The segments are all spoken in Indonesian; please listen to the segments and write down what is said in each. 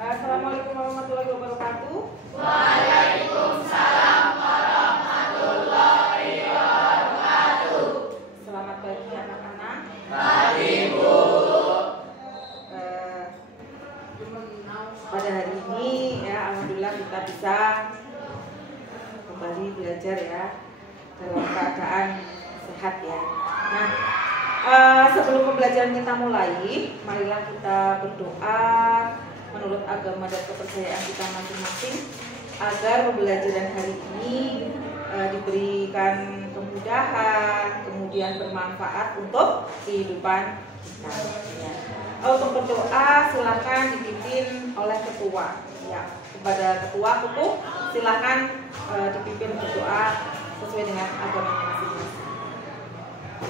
Assalamualaikum warahmatullahi wabarakatuh. Waalaikumsalam warahmatullahi wabarakatuh. Selamat pagi anak-anak. Pagi, Bu. Pada hari ini ya, alhamdulillah kita bisa kembali belajar ya dalam keadaan sehat ya. Nah, sebelum pembelajaran kita mulai, marilah kita berdoa menurut agama dan kepercayaan kita masing-masing agar pembelajaran hari ini diberikan kemudahan, kemudian bermanfaat untuk kehidupan kita. Ya. Untuk berdoa silakan dipimpin oleh ketua. Ya, kepada ketua kuku silakan dipimpin berdoa sesuai dengan agama masing-masing.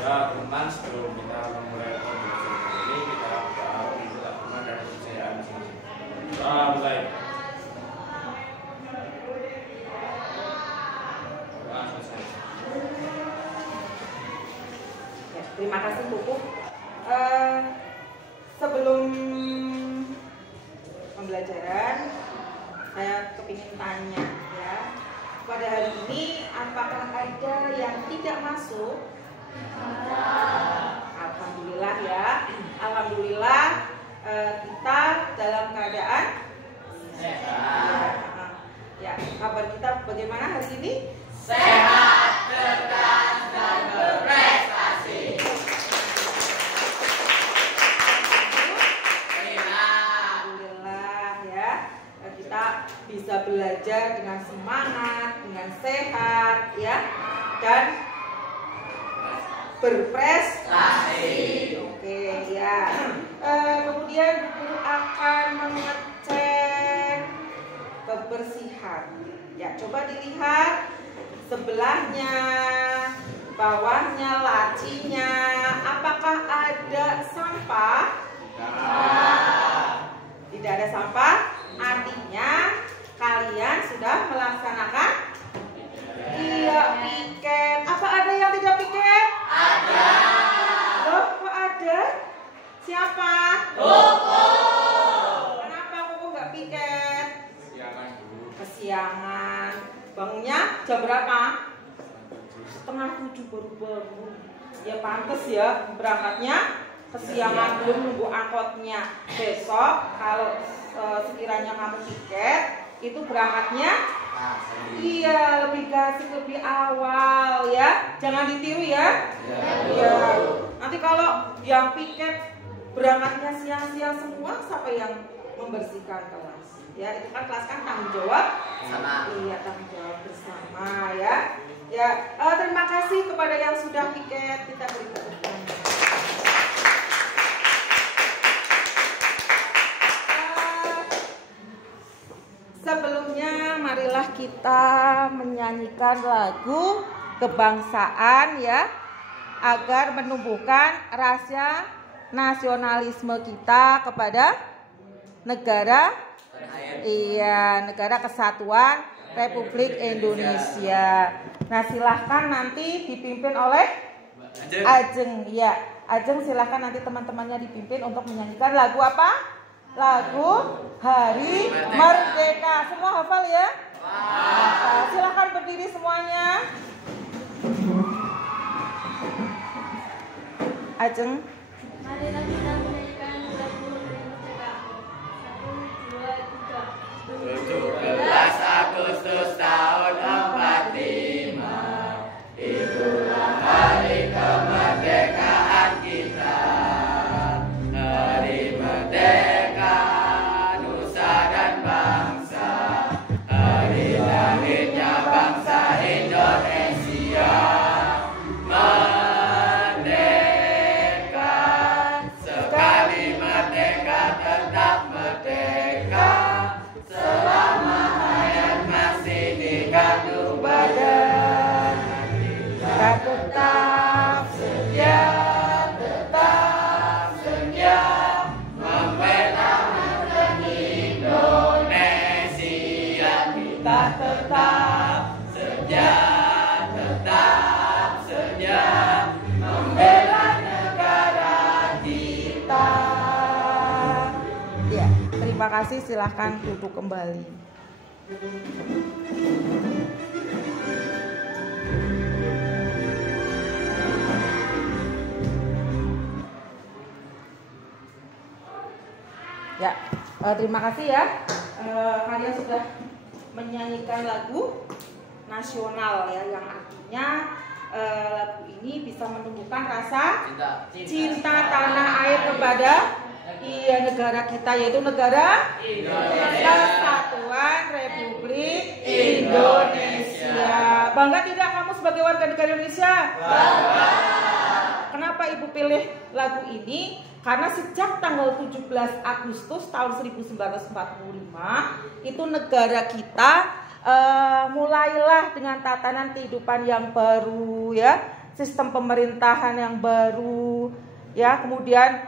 Ya, teman, sebelum kita memulai pembelajaran ini, kita berdoa untuk agama dan kepercayaan masing-masing. Doa mulai. Doa selesai. Ya, terima kasih Kuku. Sebelum pembelajaran, saya kepingin tanya ya, pada hari ini apakah ada yang tidak masuk? Alhamdulillah ya, alhamdulillah kita dalam keadaan sehat. Ya, kabar kita bagaimana hari ini? Sehat, cerdas, dan berprestasi. Alhamdulillah ya, kita bisa belajar dengan semangat, dengan sehat ya, dan berprestasi. Oke ya. Kemudian guru akan mengecek kebersihan. Ya, coba dilihat sebelahnya, bawahnya, lacinya, apakah ada sampah? Tidak ada sampah. Artinya kalian sudah melaksanakan piket. Apa ada yang tidak piket? Ada. Loh, kok ada? Siapa? Koko. Kenapa Koko nggak piket? Kesiangan dulu. Kesiangan. Bangunnya jam berapa? 6:30 baru bangun. Ya pantes ya, berangkatnya kesiangan, belum nunggu angkotnya. Besok kalau sekiranya kamu piket, itu berangkatnya iya, lebih gasik, lebih awal ya. Jangan ditiru ya. Iya. Nanti kalau yang piket berangkatnya siang-siang semua, siapa yang membersihkan kelas? Ya, itu kan kelas kan tanggung jawab Sama. Iya, tanggung jawab bersama ya. Ya, terima kasih kepada yang sudah piket. Kita beri tepuk tangan. Sebelumnya marilah kita menyanyikan lagu kebangsaan ya, agar menumbuhkan rasa nasionalisme kita kepada negara negara kesatuan Republik Indonesia. Nah, silahkan nanti dipimpin oleh Ajeng ya. Ajeng silahkan nanti teman-temannya dipimpin untuk menyanyikan lagu apa? Lagu Hari Merdeka. Semua hafal ya? Silahkan berdiri semuanya. Ajeng. Marilah kita menyanyikan lagu Merdeka. 1, 2, 3. 17 Agustus tahun 45, itulah hari kemerdekaan kita. Hari merdeka nusa dan bangsa, hari lahirnya bangsa Indonesia. Merdeka, sekali merdeka tetap merdeka. Selama hayat masih dikandung badan, kita tetap setia, membela Indonesia. Kita tetap setia, membela negara kita. Ya, terima kasih, silahkan duduk kembali. Ya, terima kasih ya. Kalian sudah menyanyikan lagu nasional ya, yang artinya lagu ini bisa menumbuhkan rasa cinta tanah air kepada negara kita, yaitu negara Kesatuan Republik Indonesia. Bangga tidak kamu sebagai warga negara Indonesia? Bangga. Kenapa Ibu pilih lagu ini? Karena sejak tanggal 17 Agustus tahun 1945 itu negara kita mulailah dengan tatanan kehidupan yang baru ya, sistem pemerintahan yang baru ya. Kemudian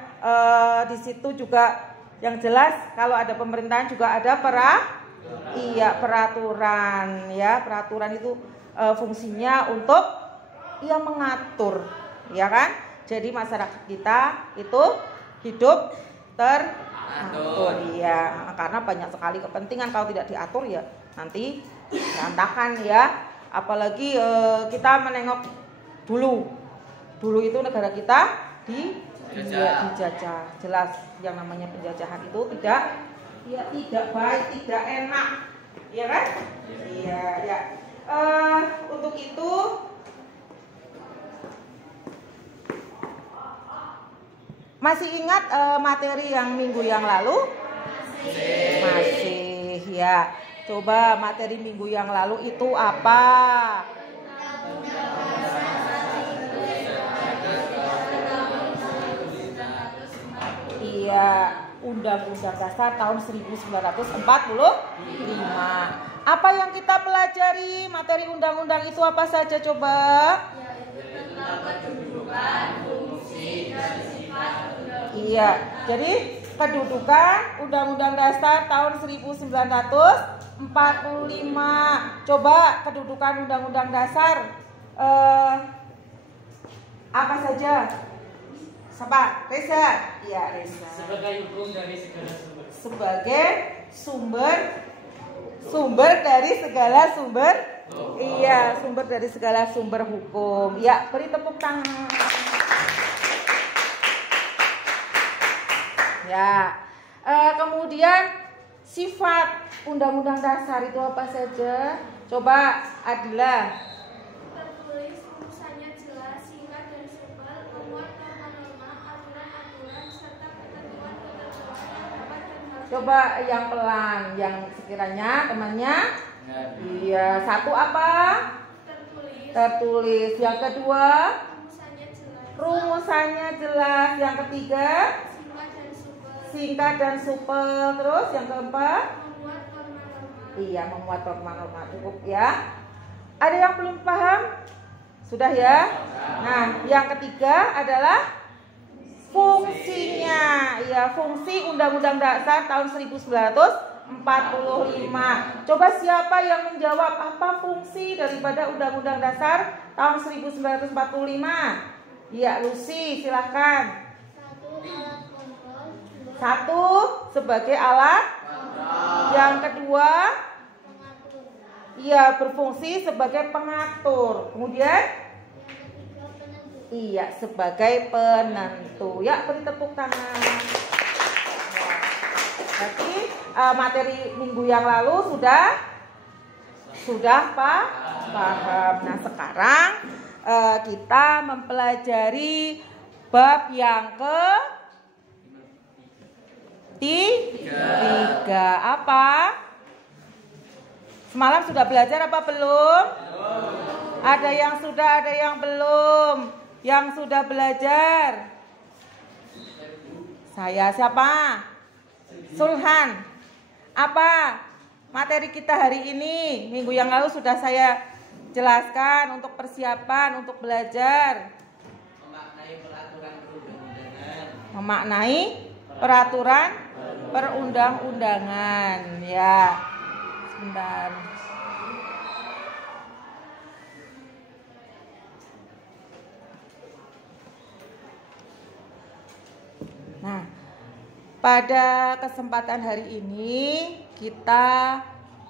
di situ juga yang jelas kalau ada pemerintahan juga ada peraturan ya. Peraturan itu fungsinya untuk mengatur ya kan. Jadi masyarakat kita itu hidup teratur ya, karena banyak sekali kepentingan, kalau tidak diatur ya nanti berantakan ya. Apalagi kita menengok dulu itu negara kita dijajah. Jelas yang namanya penjajahan itu tidak baik, tidak enak ya kan. Iya ya. Untuk itu masih ingat materi yang minggu yang lalu? Masih ya. Coba materi minggu yang lalu itu apa? Iya, Undang-Undang Dasar tahun 1945. Apa yang kita pelajari? Materi undang-undang itu apa saja coba? Iya, jadi kedudukan Undang-Undang Dasar tahun 1945. Coba kedudukan Undang-Undang Dasar apa saja? Siapa? Reza? Iya, Reza. Sebagai hukum dari segala sumber. Sebagai sumber dari segala sumber. Iya, sumber dari segala sumber hukum. Ya, beri tepuk tangan. Ya, kemudian sifat Undang-Undang Dasar itu apa saja? Coba Adila. Tertulis, rumusannya jelas, singkat dan simpel, memuat norma-norma, aturan-aturan, serta ketentuan-ketentuan yang dapat dan harus. Coba yang pelan, yang sekiranya temannya. Iya, satu apa? Tertulis. Yang kedua? Rumusannya jelas. Yang ketiga? Singkat dan supel. Terus yang keempat? Memuat norma-norma. Iya, memuat norma-norma. Cukup ya. Ada yang belum paham? Sudah ya? Nah, yang ketiga adalah fungsinya. Iya, fungsi Undang-Undang Dasar tahun 1945. Coba siapa yang menjawab apa fungsi daripada Undang-Undang Dasar tahun 1945? Iya, Lucy, silahkan. Satu, sebagai alat. Yang kedua, iya, berfungsi sebagai pengatur. Kemudian, iya, sebagai penentu. Ya, beri tepuk tangan. Berarti materi minggu yang lalu sudah paham. Nah, sekarang kita mempelajari bab yang tiga. Apa? Semalam sudah belajar apa belum? Ada yang sudah, ada yang belum. Yang sudah belajar? Saya siapa? Sulhan. Apa materi kita hari ini? Minggu yang lalu sudah saya jelaskan untuk persiapan, untuk belajar. Memaknai peraturan perundang-undangan. Ya, sebentar. Nah, pada kesempatan hari ini kita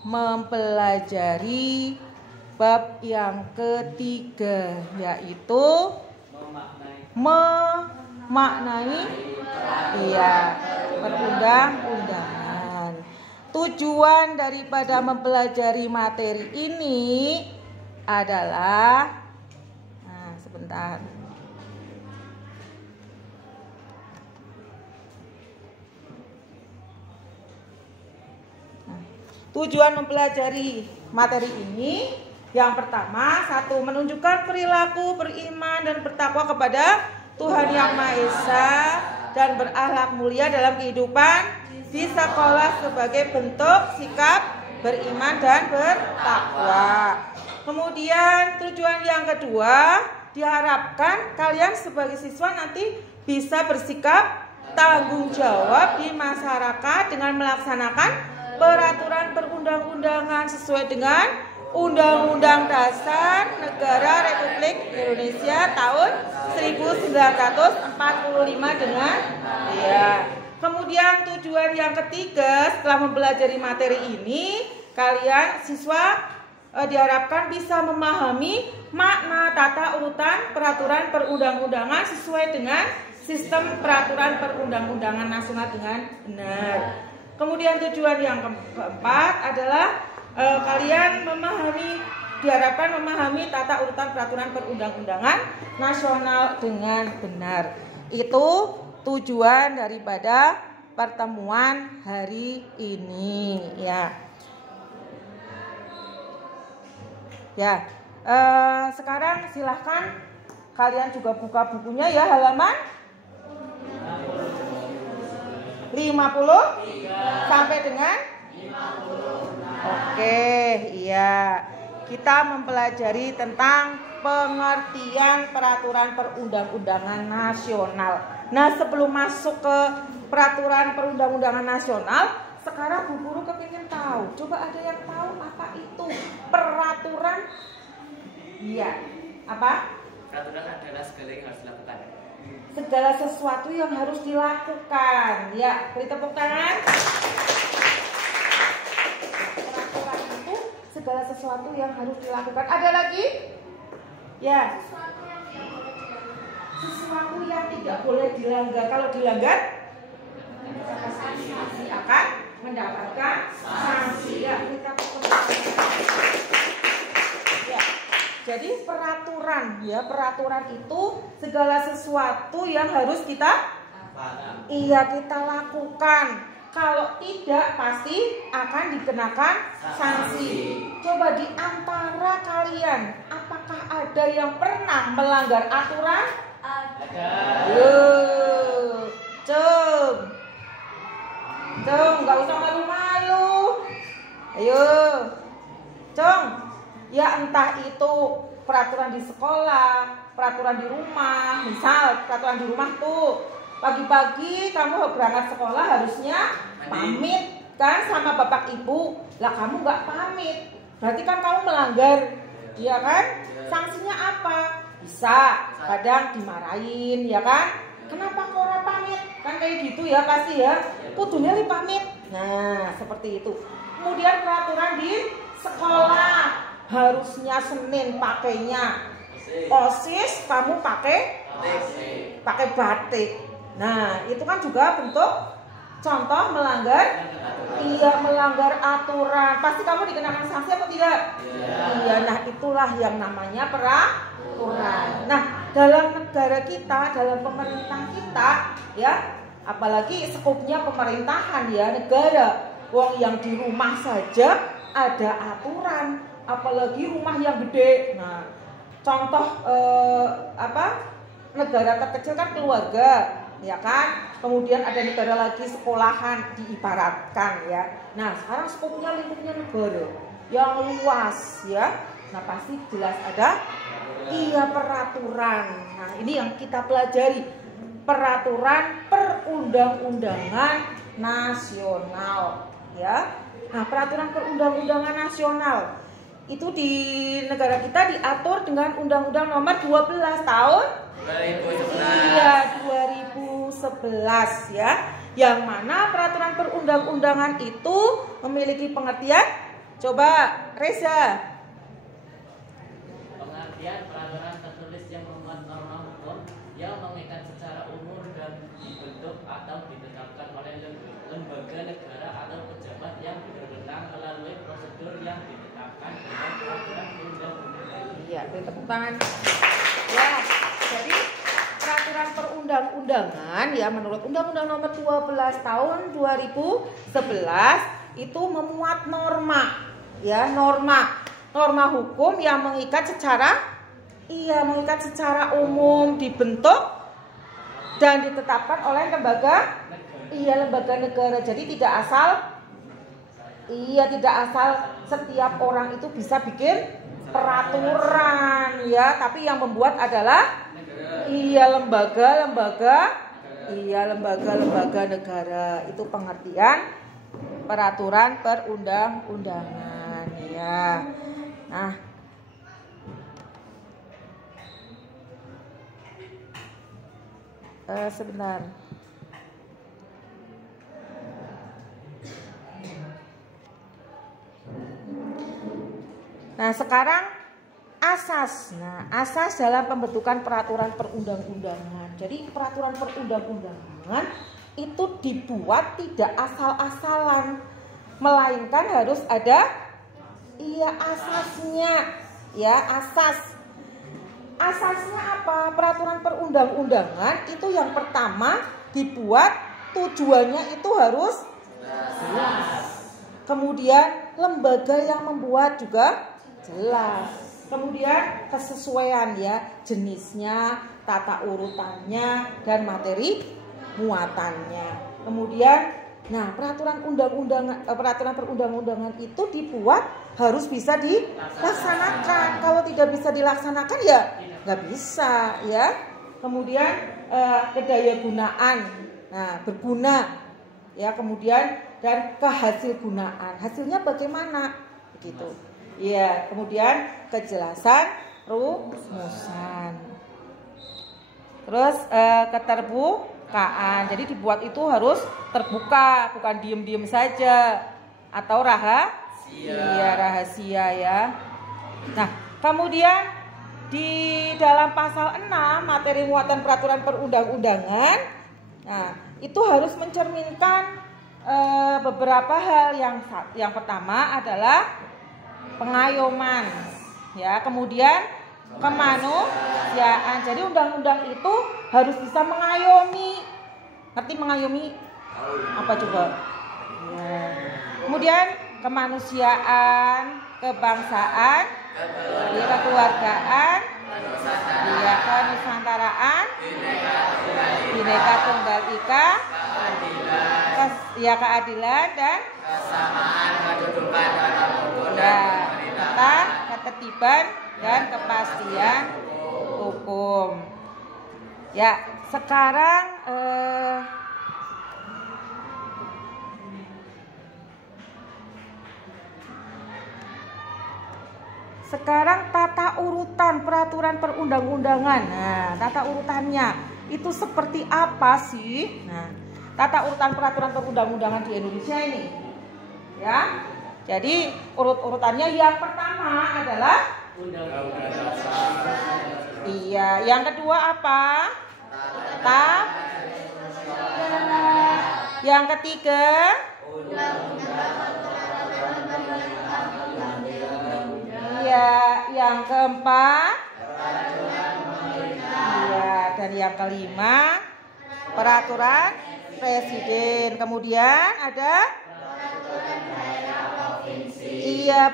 mempelajari bab yang ketiga, yaitu memaknai perundang-undangan. Tujuan daripada mempelajari materi ini adalah tujuan mempelajari materi ini yang pertama, satu, menunjukkan perilaku beriman dan bertakwa kepada Tuhan Yang Maha Esa dan berakhlak mulia dalam kehidupan di sekolah sebagai bentuk sikap beriman dan bertakwa. Kemudian tujuan yang kedua, diharapkan kalian sebagai siswa nanti bisa bersikap tanggung jawab di masyarakat dengan melaksanakan peraturan perundang-undangan sesuai dengan Undang-Undang Dasar Negara Republik Indonesia tahun 1945 dengan Kemudian tujuan yang ketiga, setelah mempelajari materi ini, kalian siswa diharapkan bisa memahami makna tata urutan peraturan perundang-undangan sesuai dengan sistem peraturan perundang-undangan nasional dengan benar. Kemudian tujuan yang keempat adalah kalian diharapkan memahami tata urutan peraturan perundang-undangan nasional dengan benar. Itu tujuan daripada pertemuan hari ini, sekarang silahkan kalian juga buka bukunya ya, halaman 50 sampai dengan 50. Kita mempelajari tentang pengertian peraturan perundang-undangan nasional. Nah, sebelum masuk ke peraturan perundang-undangan nasional, sekarang Bu Guru kepingin tahu. Coba ada yang tahu apa itu peraturan? Apa? Peraturan adalah segala yang harus dilakukan. Segala sesuatu yang harus dilakukan. Beri tepuk tangan. Peraturan itu segala sesuatu yang harus dilakukan. Ada lagi? Sesuatu yang tidak boleh dilanggar. Kalau dilanggar, sanksi akan mendapatkan sanksi. Jadi peraturan itu segala sesuatu yang harus kita lakukan. Kalau tidak, pasti akan dikenakan sanksi. Coba di antara kalian, apakah ada yang pernah melanggar aturan? Ada. Cung, nggak usah malu-malu. Ayo, Cung. Entah itu peraturan di sekolah, peraturan di rumah. Misal peraturan di rumah tuh, pagi-pagi kamu berangkat sekolah harusnya pamit kan sama bapak ibu. Lah kamu nggak pamit, berarti kan kamu melanggar, kan? Sanksinya apa? Bisa kadang dimarahin, kan? Kenapa kok ora pamit? Kan kayak gitu pasti kudunya pamit. Nah, seperti itu. Kemudian peraturan di sekolah, harusnya Senin pakainya OSIS, kamu pakai batik. Nah, itu kan juga bentuk contoh melanggar aturan. Pasti kamu dikenakan sanksi atau tidak? Nah, itulah yang namanya peraturan. Nah, dalam negara kita, dalam pemerintah kita, apalagi skopnya pemerintahan negara. Wong yang di rumah saja ada aturan, apalagi rumah yang gede. Nah, contoh negara terkecil kan keluarga, kan? Kemudian ada negara lagi sekolahan diibaratkan, Nah, sekarang skopnya lingkupnya negara yang luas, Nah, pasti jelas ada peraturan. Nah, ini yang kita pelajari, peraturan perundang-undangan nasional, Nah, peraturan perundang-undangan nasional itu di negara kita diatur dengan Undang-Undang Nomor 12 tahun 2011, Yang mana peraturan perundang-undangan itu memiliki pengertian? Coba Reza. Pengertian peraturan tertulis yang memuat norma hukum yang mengikat secara umum dan dibentuk atau ditetapkan oleh lembaga negara atau pejabat yang berwenang melalui prosedur yang ditetapkan dengan peraturan undang-undangan. Ya, beri tepuk tangan. Ya, jadi peraturan perundang-undangan ya menurut Undang-Undang Nomor 12 Tahun 2011 itu memuat norma ya, norma hukum yang mengikat secara umum, dibentuk dan ditetapkan oleh lembaga negara. Jadi tidak asal setiap orang itu bisa bikin peraturan ya, tapi yang membuat adalah lembaga negara. Itu pengertian peraturan perundang-undangan ya. Nah, sebentar. Nah, sekarang asas. Nah, asas dalam pembentukan peraturan perundang-undangan. Jadi, peraturan perundang-undangan itu dibuat tidak asal-asalan, melainkan harus ada asasnya. Ya, asasnya apa? Peraturan perundang-undangan itu yang pertama dibuat tujuannya itu harus jelas. Kemudian lembaga yang membuat juga jelas. Kemudian kesesuaian ya, jenisnya, tata urutannya dan materi muatannya. Kemudian peraturan perundang-undangan itu dibuat harus bisa dilaksanakan. Kalau tidak bisa dilaksanakan ya nggak bisa ya. Kemudian kedayagunaan, berguna ya. Kemudian dan kehasilgunaan, hasilnya bagaimana begitu ya. Kemudian kejelasan rumusan, terus keterbukaan. Jadi dibuat itu harus terbuka, bukan diem-diem saja atau rahasia ya. Nah, kemudian di dalam pasal 6 materi muatan peraturan perundang-undangan, itu harus mencerminkan beberapa hal. Yang pertama adalah pengayoman ya, kemudian kemanusiaan. Jadi undang-undang itu harus bisa mengayomi. Ngerti mengayomi apa coba ya. Kemudian kemanusiaan, kebangsaan, kekeluargaan, kenusantaraan, Bhinneka Tunggal Ika, keadilan dan kesamaan kedudukan dalam hukum dan ketertiban dan kepastian hukum. Ya, sekarang tata urutan peraturan perundang-undangan. Nah, tata urutannya itu seperti apa sih? Nah, tata urutan peraturan perundang-undangan di Indonesia ini ya. Jadi urut-urutannya yang pertama adalah yang kedua apa? Yang ketiga yang keempat dan yang kelima peraturan presiden. Kemudian ada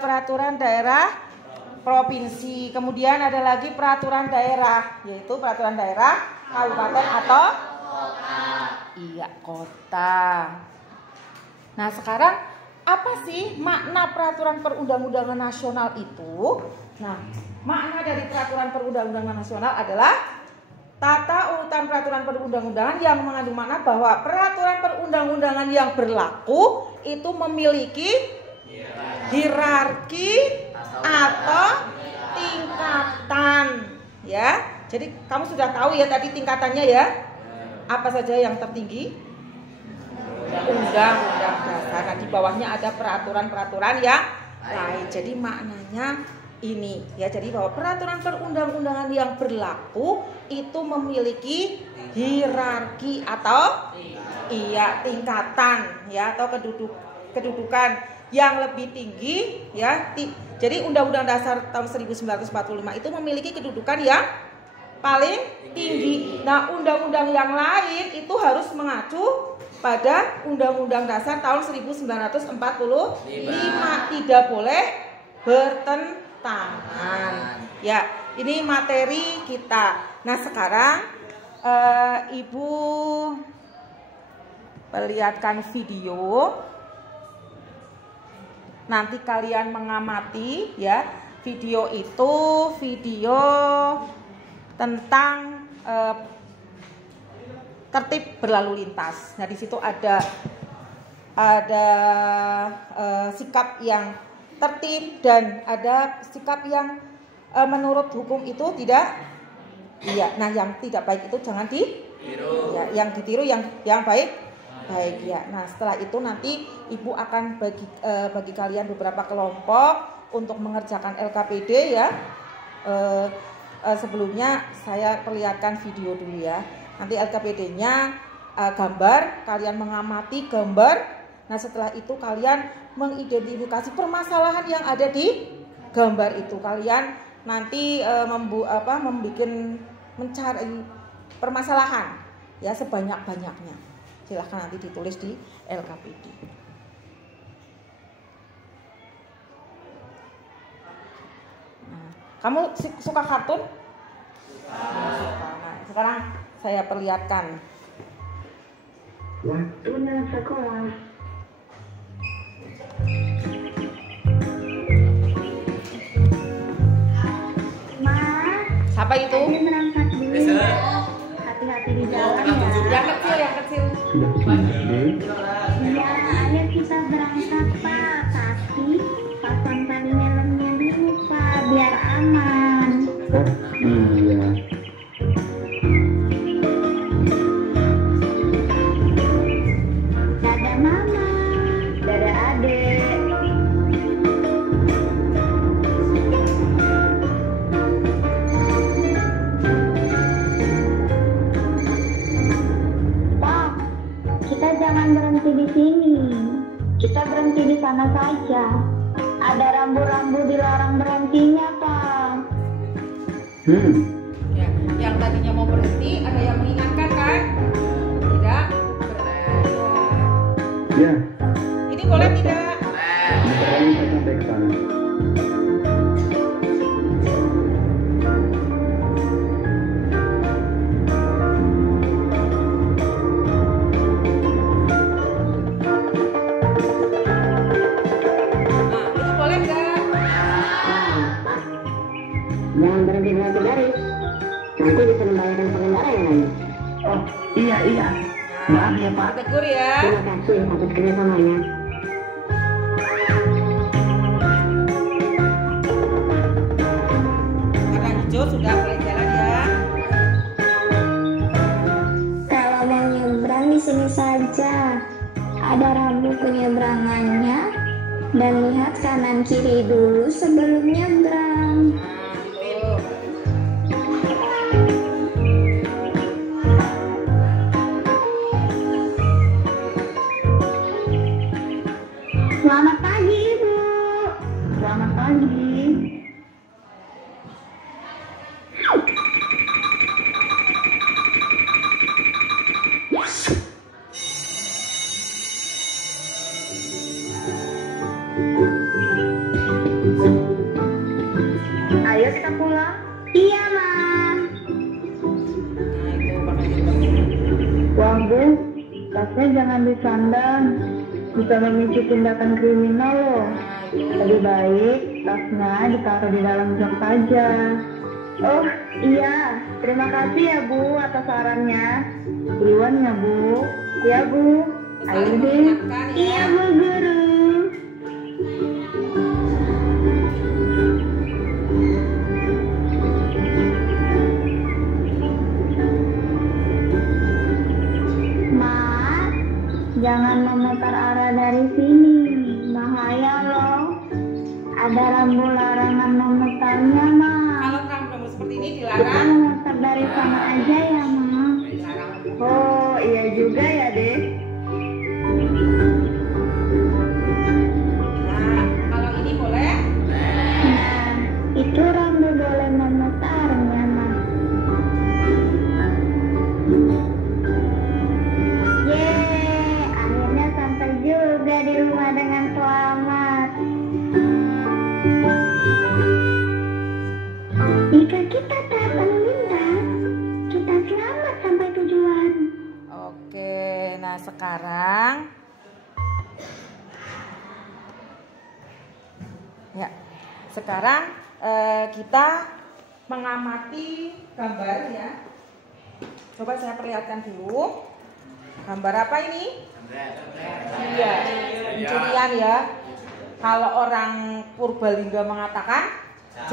peraturan daerah provinsi. Kemudian ada lagi peraturan daerah, yaitu peraturan daerah kabupaten atau kota. Nah, sekarang apa sih makna peraturan perundang-undangan nasional itu? Nah, makna dari peraturan perundang-undangan nasional adalah tata urutan peraturan perundang-undangan yang mengandung makna bahwa peraturan perundang-undangan yang berlaku itu memiliki hierarki atau tingkatan ya. Jadi kamu sudah tahu ya tadi tingkatannya ya. Apa saja yang tertinggi? Undang-undang dasar. Nah, di bawahnya ada peraturan-peraturan yang lain. Jadi maknanya ini ya. Jadi bahwa peraturan perundang-undangan yang berlaku itu memiliki hierarki atau tingkatan ya, atau kedudukan yang lebih tinggi ya. Jadi Undang-Undang Dasar tahun 1945 itu memiliki kedudukan yang paling tinggi. Nah, undang-undang yang lain itu harus mengacu pada Undang-Undang Dasar tahun 1945, tidak boleh bertentangan. Ya, ini materi kita. Nah, sekarang Ibu perlihatkan video. Nanti kalian mengamati ya. Video itu video tentang tertib berlalu lintas. Nah, di situ ada sikap yang tertib dan ada sikap yang menurut hukum itu tidak. Iya, nah yang tidak baik itu jangan ditiru. Ya, yang ditiru yang baik ya. Nah, setelah itu nanti Ibu akan bagi kalian beberapa kelompok untuk mengerjakan LKPD ya. Sebelumnya saya perlihatkan video dulu ya. Nanti LKPD-nya gambar, kalian mengamati gambar. Nah, setelah itu kalian mengidentifikasi permasalahan yang ada di gambar itu. Kalian nanti mencari permasalahan ya sebanyak-banyaknya. Silahkan nanti ditulis di LKPD. Nah, kamu suka kartun? Suka. Nah, sekarang saya perlihatkan. Waktunya sekolah. Ma, Siapa itu? Ini berangkat dulu ya. Hati-hati di jalan ya. Yang kecil. Iya, ayo kita berangkat Pak. Tapi pasang tali helmnya dulu Pak, biar aman. Iya. Dadah Mama, dadah Adek. Pak, kita jangan berhenti di sini. Kita berhenti di sana saja. Ada rambu-rambu dilarang berhentinya, Pak. Ya, yang tadinya mau berhenti ada yang mengingatkan kan? Tidak. Ya, Ini boleh tidak? sekarang saya sampai ke sana. Nah, ini boleh nggak? Jangan berhenti garis. Nanti bisa membahayakan pengendara yang lain. Oh, iya. Maaf ya Pak. Tegur ya. Terima kasih atas kerjasamanya. Warna hijau sudah boleh jalan ya. Kalau mau nyebrang di sini saja. Ada rambu penyeberangannya dan lihat kanan kiri dulu sebelum nyebrang. Selamat pagi Ibu. Selamat pagi. Ayo kita pulang. Iya, Ma. Nah, itu pakai hijau. Wah, Bu, tasnya jangan disandang. Bisa memicu tindakan kriminal loh. Lebih baik tasnya ditaruh di dalam jok saja. Oh, iya. Terima kasih ya, Bu, atas sarannya. Duluan ya, Bu. Ya, Bu. Ayo deh. Iya, Bu Guru. Jangan ada rambu larangan memutarnya, Ma. Kalau rambu seperti ini Kita dilarang. memutar dari sana aja ya, Ma. Dilarang. Oh, iya juga ya, Dek. Nah, kalau ini boleh. Nah, itu rambu boleh memutarnya, Ma. Yeay, akhirnya sampai juga di rumah dengan selamat. Jika kita taat lalu lintas, kita selamat sampai tujuan. Oke, nah sekarang ya, sekarang kita mengamati gambar ya. Coba saya perlihatkan dulu. Gambar apa ini? Iya, pencurian ya. Kalau orang Purbalingga mengatakan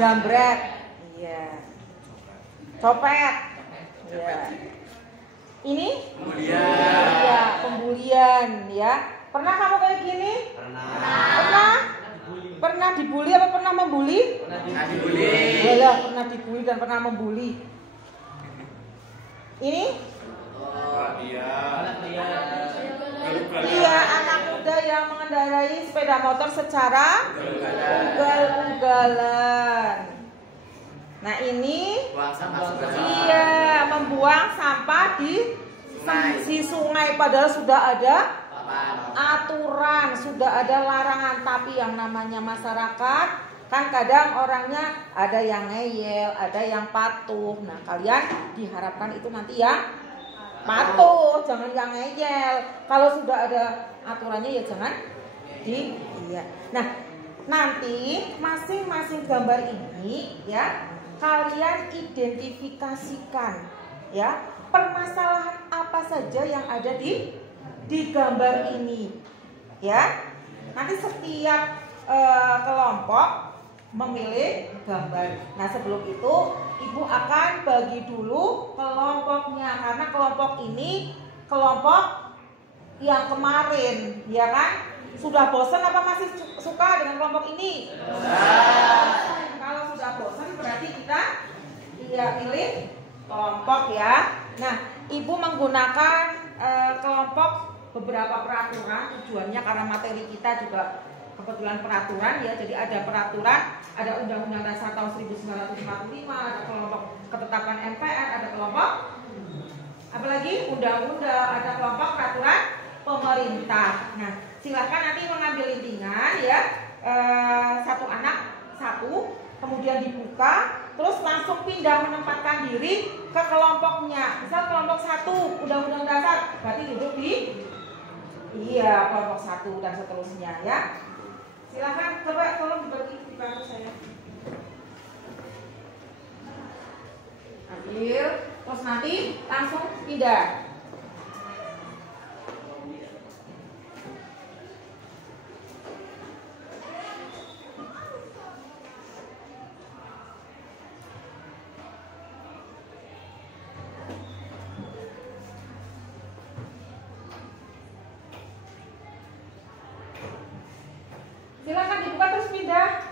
jambret. Iya. Copet. Iya. Ini? Iya, pembulian ya. Pernah kamu kayak gini? Pernah? Pernah dibully apa pernah membuli? Pernah dibully. Iya, pernah dibully dan pernah membuli. Ini? Iya, anak muda yang mengendarai sepeda motor secara ugal-ugalan. Nah ini, Buang sampah iya, membuang sampah di sungai. Padahal sudah ada aturan, sudah ada larangan. Tapi yang namanya masyarakat, kan kadang orangnya ada yang ngeyel, ada yang patuh. Nah kalian diharapkan itu nanti yang patuh, jangan yang ngeyel. Kalau sudah ada aturannya ya jangan iya. Nah nanti masing-masing gambar ini ya kalian identifikasikan ya permasalahan apa saja yang ada di gambar ini ya. Nanti setiap kelompok memilih gambar. Nah sebelum itu ibu akan bagi dulu kelompoknya karena kelompok ini kelompok yang kemarin ya kan. Sudah bosan apa masih suka dengan kelompok ini? Kalau sudah bosan berarti kita pilih kelompok ya. Nah ibu menggunakan kelompok beberapa peraturan tujuannya karena materi kita juga kebetulan peraturan ya, jadi ada peraturan, ada Undang-Undang Dasar tahun 1945, ada kelompok ketetapan MPR, ada kelompok apalagi undang-undang, ada kelompok peraturan pemerintah. Nah silahkan nanti mengambil lintingan ya, satu anak satu, kemudian dibuka, terus langsung pindah menempatkan diri ke kelompoknya. Misal kelompok 1 Undang-Undang Dasar, berarti duduk di kelompok 1 dan seterusnya ya. Silakan, coba tolong dibantu saya. Ambil, terus nanti langsung pindah. Silakan dibuka terus pindah.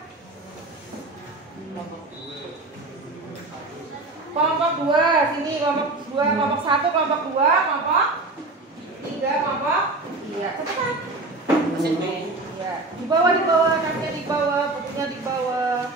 Kelompok 2, sini kelompok 2, kelompok 1, kelompok 2, kelompok 3, kelompok. Iya, cepat. Iya, di bawah, kakinya di bawah, bukunya di bawah.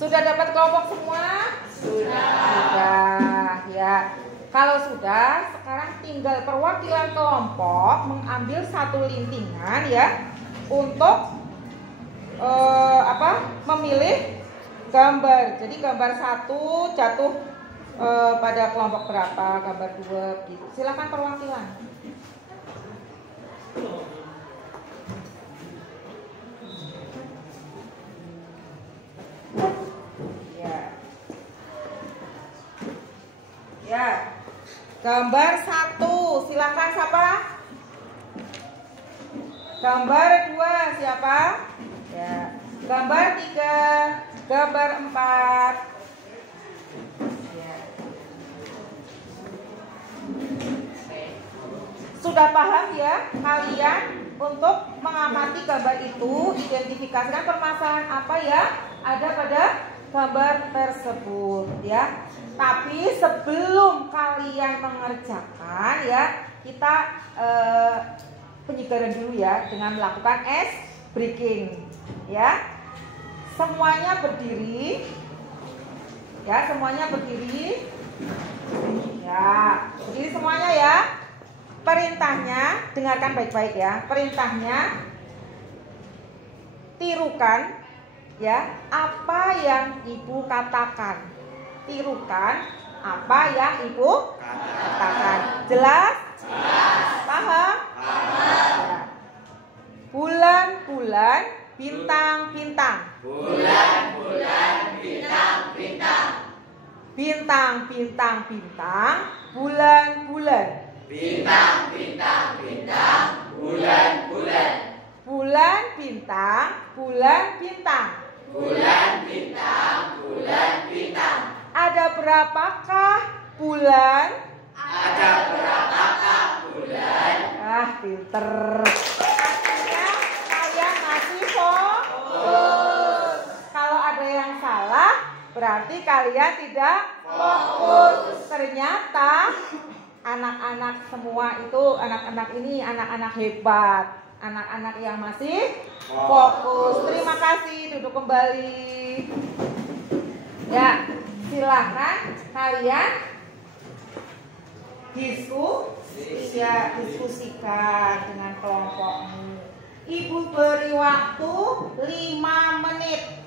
Sudah dapat kelompok semua? Sudah ya. Kalau sudah, sekarang tinggal perwakilan kelompok mengambil satu lintingan ya untuk memilih gambar. Jadi gambar 1 jatuh pada kelompok berapa, gambar 2 gitu. Silakan perwakilan. Ya. Gambar 1, silakan siapa? Gambar 2 siapa? Ya. Gambar 3, gambar 4. Ya. Sudah paham ya kalian untuk mengamati gambar itu, identifikasikan permasalahan apa ya ada pada gambar tersebut ya. Tapi sebelum kalian mengerjakan ya, kita penyegaran dulu ya dengan melakukan ice breaking ya. Semuanya berdiri ya, semuanya berdiri ya, berdiri semuanya ya. Perintahnya dengarkan baik-baik ya. Perintahnya tirukan ya apa yang ibu katakan. Tirukan apa yang ibu katakan. Jelas? Paham? Ya. Bulan-bulan, bintang-bintang. Bulan-bulan, bintang-bintang. Bintang-bintang, bintang, bulan-bulan. Bintang-bintang, bintang, bulan-bulan. Bulan bintang, bulan bintang. Bulan bintang, bulan bintang. Ada berapakah bulan? Ada berapakah bulan? Ah, pinter. Artinya kalian masih fokus. Kalau ada yang salah, berarti kalian tidak fokus. Ternyata anak-anak semua itu, anak-anak ini anak-anak hebat. Anak-anak yang masih fokus. Terima kasih, duduk kembali. Ya, silakan kalian diskusikan dengan kelompokmu. Ibu beri waktu 5 menit.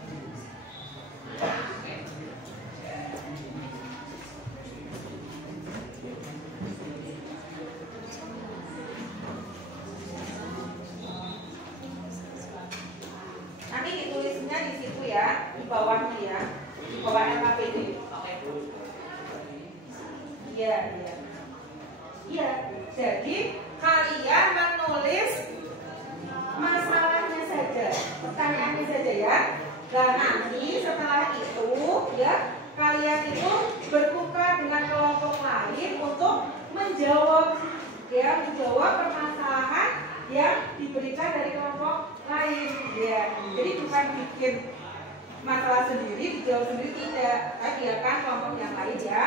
Nanti ditulisnya di situ ya, di bawahnya ya, di bawah LKPD. Iya, iya. Iya, jadi kalian menulis masalahnya saja, pertanyaannya saja ya. Dan nanti setelah itu ya, kalian itu bertukar dengan kelompok lain untuk menjawab ya, menjawab permasalahan yang diberikan dari kelompok lain ya. Jadi bukan bikin masalah sendiri, dijawab sendiri, tidak. Tapi biarkan kelompok yang lain ya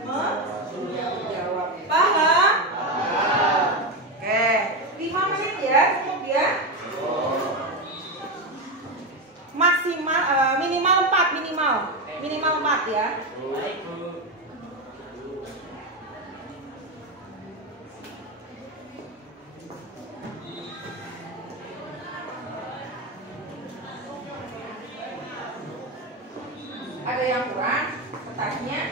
menjawab. Paham? Oke, 5 menit ya, cukup ya. Maksimal minimal 4 minimal 4 ya. Ada yang kurang kertasnya?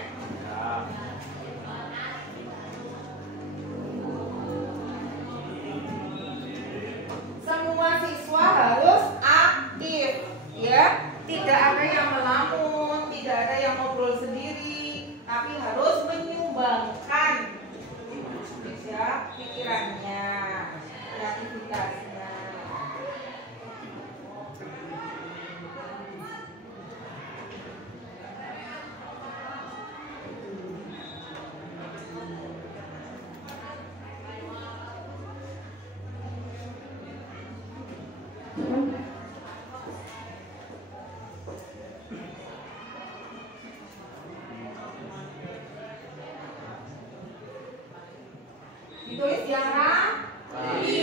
Semua siswa harus aktif ya. Tidak ada yang melamun, tidak ada yang ngobrol sendiri, tapi harus menyumbangkan ya pikirannya, kreativitasnya. Ditulis yang rapi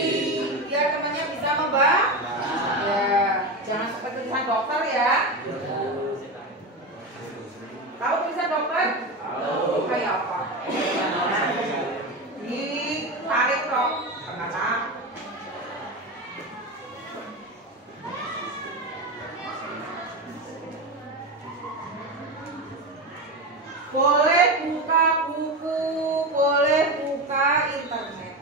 biar temannya bisa membaca. Ya, jangan seperti tulisan dokter ya. Tahu tulisan dokter? Tahu. Kayak apa? Ditarik dong, kenapa? Boleh buka buku, boleh buka internet.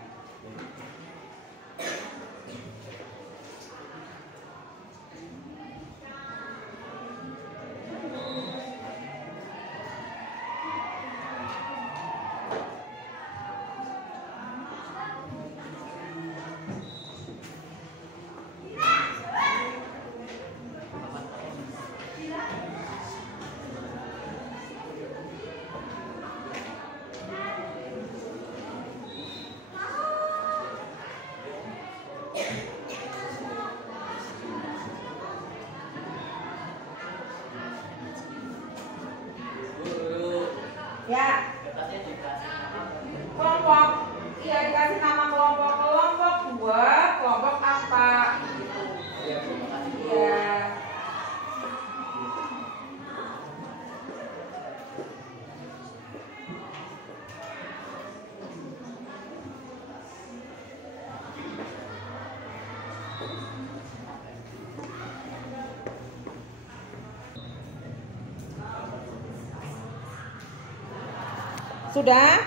Ya. Katanya dikasih nama Kelompok. Iya, dikasih nama kelompok. Kelompok 2, kelompok apa? Gitu. ya, terima kasih. Iya. Sudah?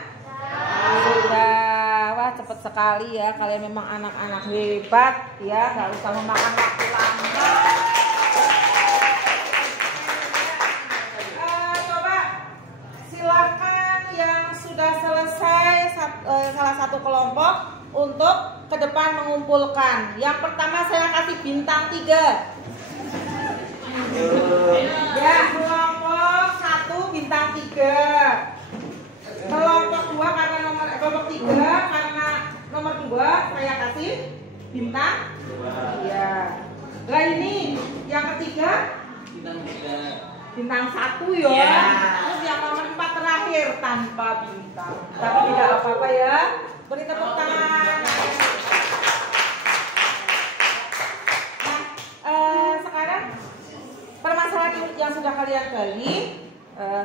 Sudah. Wah, cepat sekali ya. Kalian memang anak-anak hebat ya. Gak usah memakan waktu lama. Coba silakan yang sudah selesai salah satu kelompok untuk ke depan mengumpulkan. Yang pertama saya kasih bintang 3. Ya, kelompok 1 bintang 3. Kelompok 2 karena kelompok 3 karena nomor 2 saya kasih bintang 2. Iya. Lah ini yang ketiga bintang 1 ya. Terus yang nomor 4 terakhir tanpa bintang. Tapi tidak apa-apa ya. Beri tepuk tangan. Nah, sekarang permasalahan yang sudah kalian gali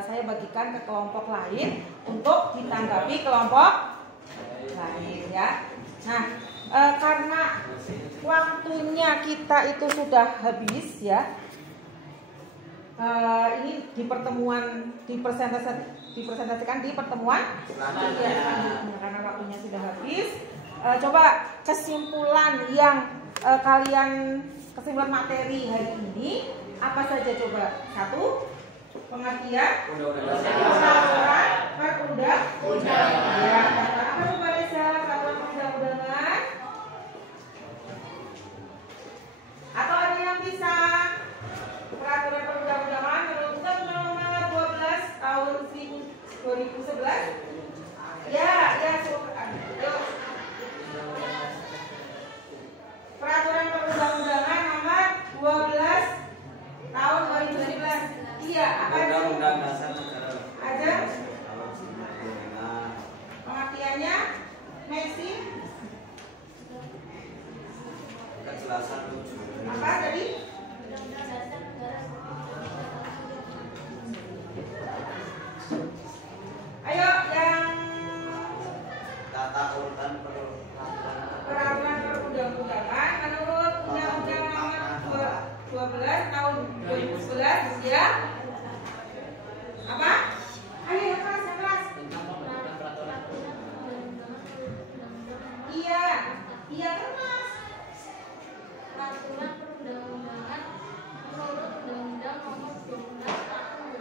saya bagikan ke kelompok lain untuk ditanggapi kelompok lain ya. Nah, karena waktunya kita itu sudah habis ya. Ini di pertemuan dipresentasikan di pertemuan selanjutnya karena waktunya sudah habis. Coba kesimpulan yang kesimpulan materi hari ini apa saja coba? 1. Pengertian peraturan perundang-undangan. Ya, apa Bu Vanessa? Peraturan perundang-undangan? Atau ada yang bisa? Peraturan perundang-undangan menurut Undang-Undang Nomor 12 Tahun 2011. Ya, yuk. Peraturan perundang-undangan nomor 12 tahun 2011. Iya, apa itu? Undang-Undang Dasar Negara. Ada? Pengertiannya? Messi? Kejelasan tujuh. Apa tadi? Ayo yang Tata urutan peraturan perundang-undangan menurut Undang-Undang Nomor 12 tahun 2011 ya. Apa? Ayo yang keras. tentang pembentukan peraturan Iya keras. Peraturan perundang-undangan menurut Undang-Undang Nomor 12 Tahun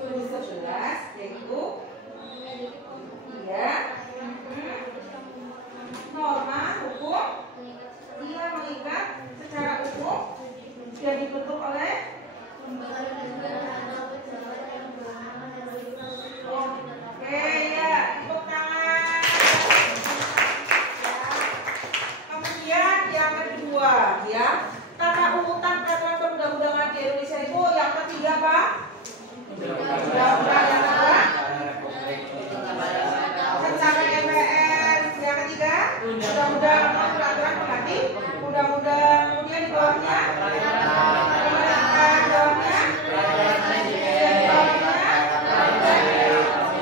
2011 yaitu iya norma hukum dia mengikat secara umum dan dibentuk oleh oke ya, tepuk tangan. Kemudian yang kedua ya, tata urutan peraturan perundang-undangan di Indonesia itu yang ketiga Pak? Undang-undang yang kedua tentang MPR, yang ketiga undang-undang peraturan pengganti undang-undang, kemudian di bawahnya pemerintahan,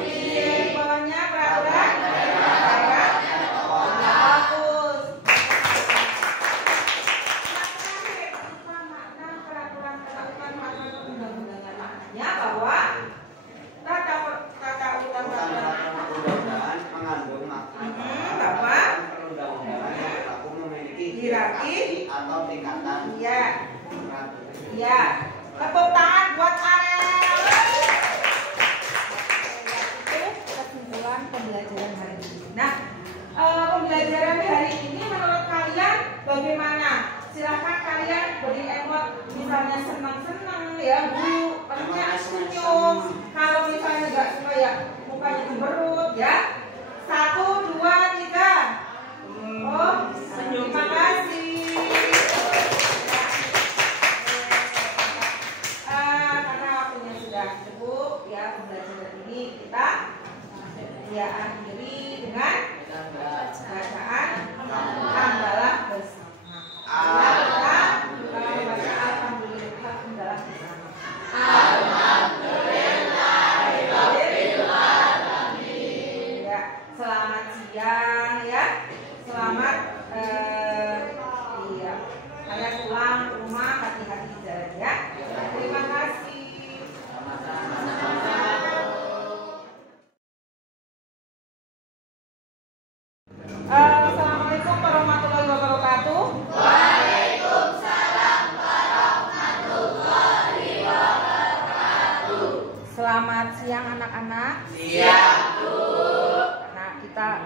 di bawahnya peraturan daerah. Bagus. Makna peraturan perundang-undangan maknanya bahwa tata urutan peraturan perundang-undangan mengandung makna bahwa perundang-undangan yang berlaku memiliki hierarki atau tingkatan. iya. Iya. Tepuk tangan buat Arel. Itu kesimpulan pembelajaran hari ini. Nah, pembelajaran hari ini menurut kalian bagaimana? Silahkan kalian beri emot, misalnya senang-senang ya, Bu, perutnya senyum. Kalau misalnya nggak suka ya mukanya cemberut ya. 1, 2, 3. Oh, terima kasih. Karena waktunya sudah cukup ya, pembelajaran ini kita dia akhiri dengan bacaan hamdalah bersama. Kita membaca alhamdulillah hamdalah bersama. Ya, selamat siang ya. Selamat iya. Kalian pulang ke rumah hati-hati di jalan ya. Terima kasih. Assalamualaikum warahmatullahi wabarakatuh. Waalaikumsalam warahmatullahi wabarakatuh. Selamat siang anak-anak. Siang, Bu. Nah, kita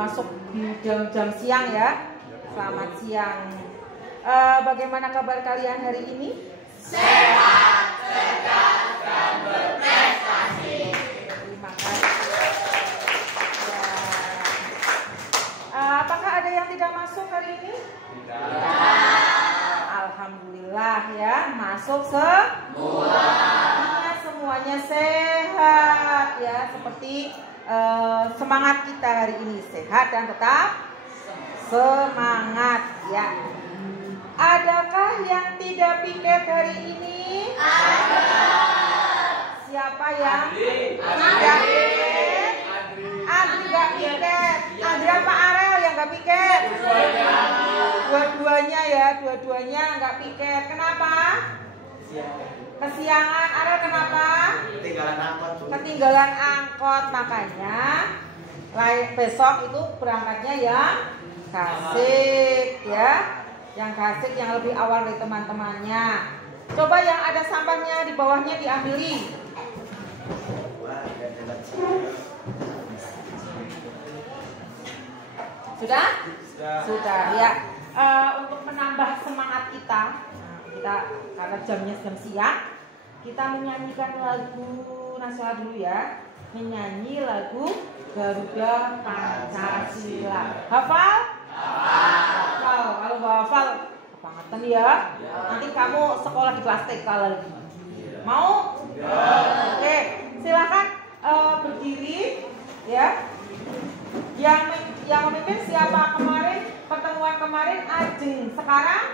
masuk di jam-jam siang ya. Selamat siang. Bagaimana kabar kalian hari ini? Sehat, cerdas, dan berprestasi. Terima kasih. Apakah ada yang tidak masuk hari ini? Tidak. Alhamdulillah ya, masuk semua. Semuanya sehat ya, seperti semangat kita hari ini, sehat dan tetap semangat ya. Adakah yang tidak piket hari ini? Ada. Siapa yang tidak piket? Adri gak piket. Adrian Pak Arel yang gak piket. Dua-duanya ya, dua-duanya gak piket. Kenapa? Kesiangan. Arel kenapa? Ketinggalan angkot. Ketinggalan angkot, makanya besok itu berangkatnya yang Kasik ya. Yang Kasik yang lebih awal dari teman-temannya. Coba yang ada sampahnya di bawahnya diambili. Sudah? Sudah ya. Untuk menambah semangat kita karena jamnya jam siang, kita menyanyikan lagu nasional dulu ya. Menyanyi lagu Garuda Pancasila. Hafal? Hafal. Kalau nggak hafal, kebangetan ya. Nanti kamu sekolah di kelas TK lagi. Mau? Oke, silakan berdiri ya. Yang memimpin siapa kemarin? Pertemuan kemarin Ajeng. Sekarang?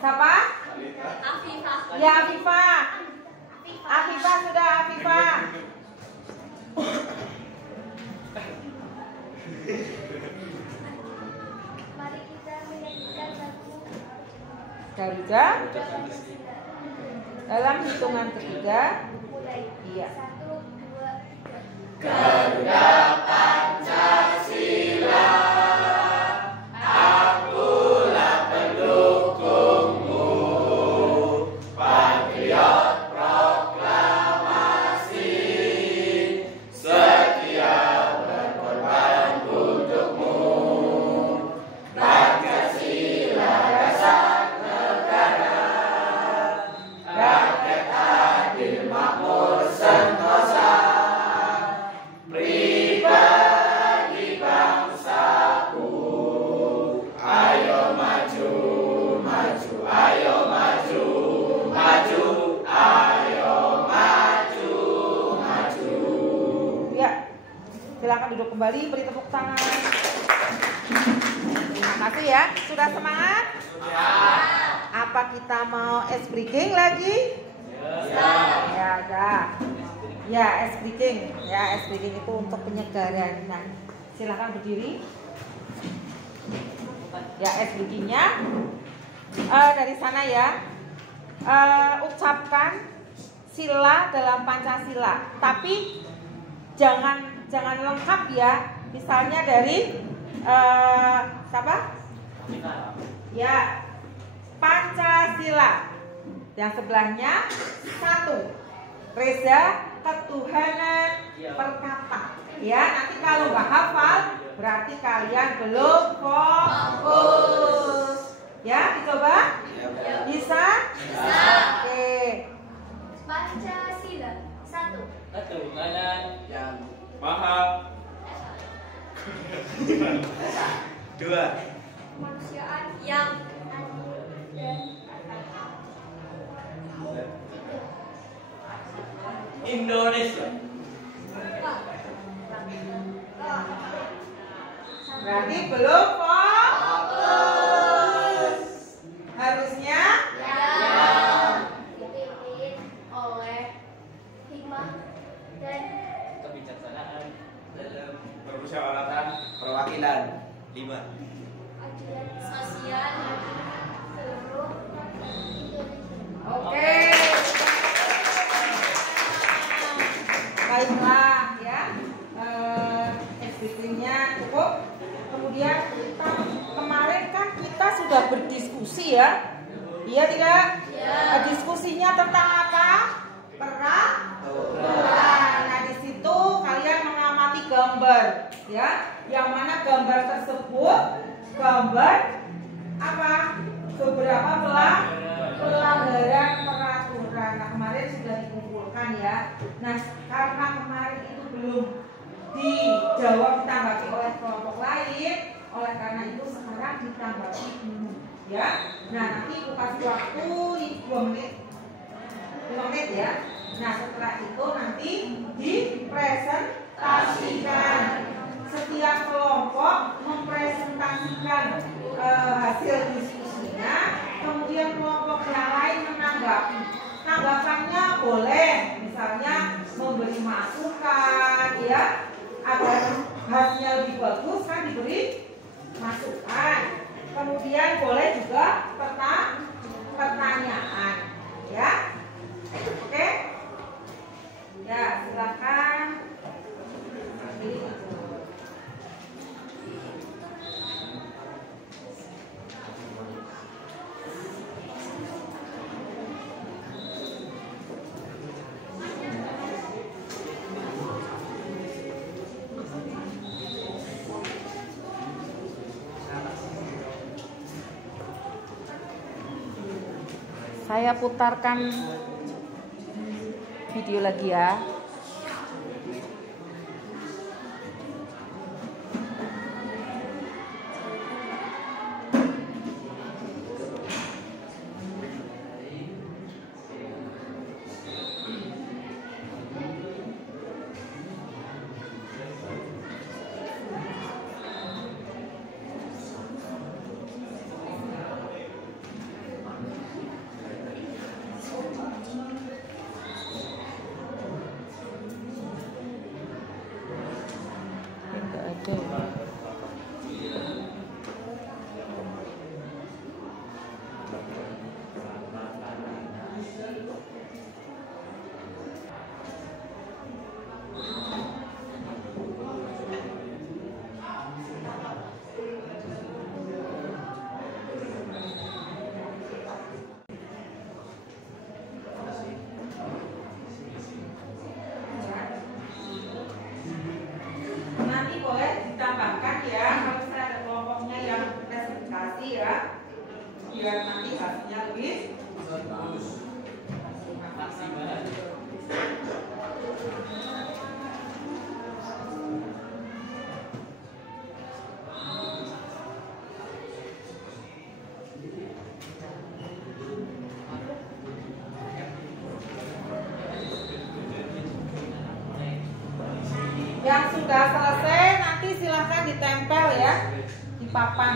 Siapa? Afifah. Ya, Afifah. Afifah sudah, Afifah. Mari kita menyanyikan lagu Garuda dalam hitungan ketiga. mulai. Iya. 1, 2, 3. Garuda Pancasila. Silakan duduk kembali, beri tepuk tangan. Terima kasih ya. Sudah semangat? Apa kita mau ice breaking lagi? Ya, udah. Ya, ice breaking. Ya, ice breaking itu untuk penyegaran. Nah, silakan berdiri. Ya, ice breakingnya dari sana ya. Ucapkan sila dalam Pancasila. Tapi jangan lengkap ya. Misalnya dari siapa? Ya, Pancasila. Yang sebelahnya 1. Reza, ketuhanan perkata. Ya, nanti kalau nggak hafal berarti kalian belum fokus. Ya, dicoba? Bisa? Oke. Pancasila. 1. Ketuhanan yang maha. 2. Kemanusiaan yang adil dan Indonesia. 4. belum fokus. Harusnya dipimpin oleh hikmah dan kebijaksanaan dalam permusyawaratan Perwakilan 5. ajudan sosial seluruh Indonesia. oke. Baiklah ya. SBT-nya cukup. Kemudian kemarin kan kita sudah berdiskusi ya. Iya tidak? Diskusinya tentang apa? Peraturan. Nah, di situ kalian mengamati gambar ya. Yang mana gambar tersebut gambar apa? Beberapa pelanggaran peraturan. Nah, kemarin sudah dikumpulkan ya. Nah, karena kemarin itu belum dijawab ditanggapi oleh kelompok lain, oleh karena itu sekarang ditanggapi dulu ya. Nah, nanti Ibu kasih waktu 5 menit ya. Nah, setelah itu nanti dipresentasikan. Setiap kelompok mempresentasikan hasil diskusinya, kemudian kelompok yang lain menanggapi. Tanggapannya boleh, misalnya memberi masukan ya, agar hasilnya lebih bagus kan diberi masukan. Kemudian boleh juga pertanyaan ya. Oke? Ya, silakan. Saya putarkan video lagi ya. Biar nanti hasilnya lebih bagus. maksimal. Yang sudah selesai nanti silahkan ditempel ya di papan.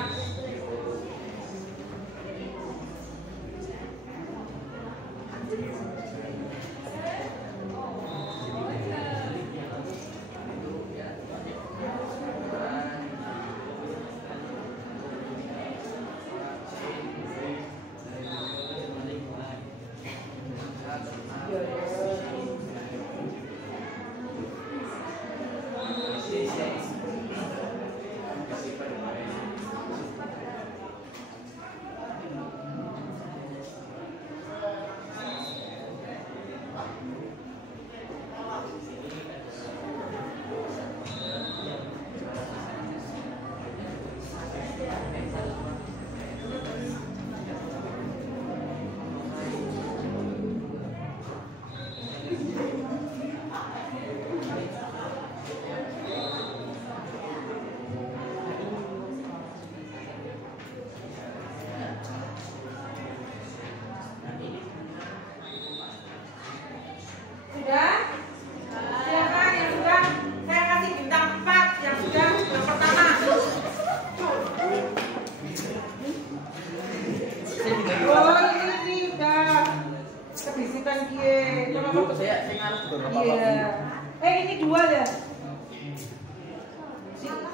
Kelompok saya ngaruh beberapa iya. Ini 2 ya.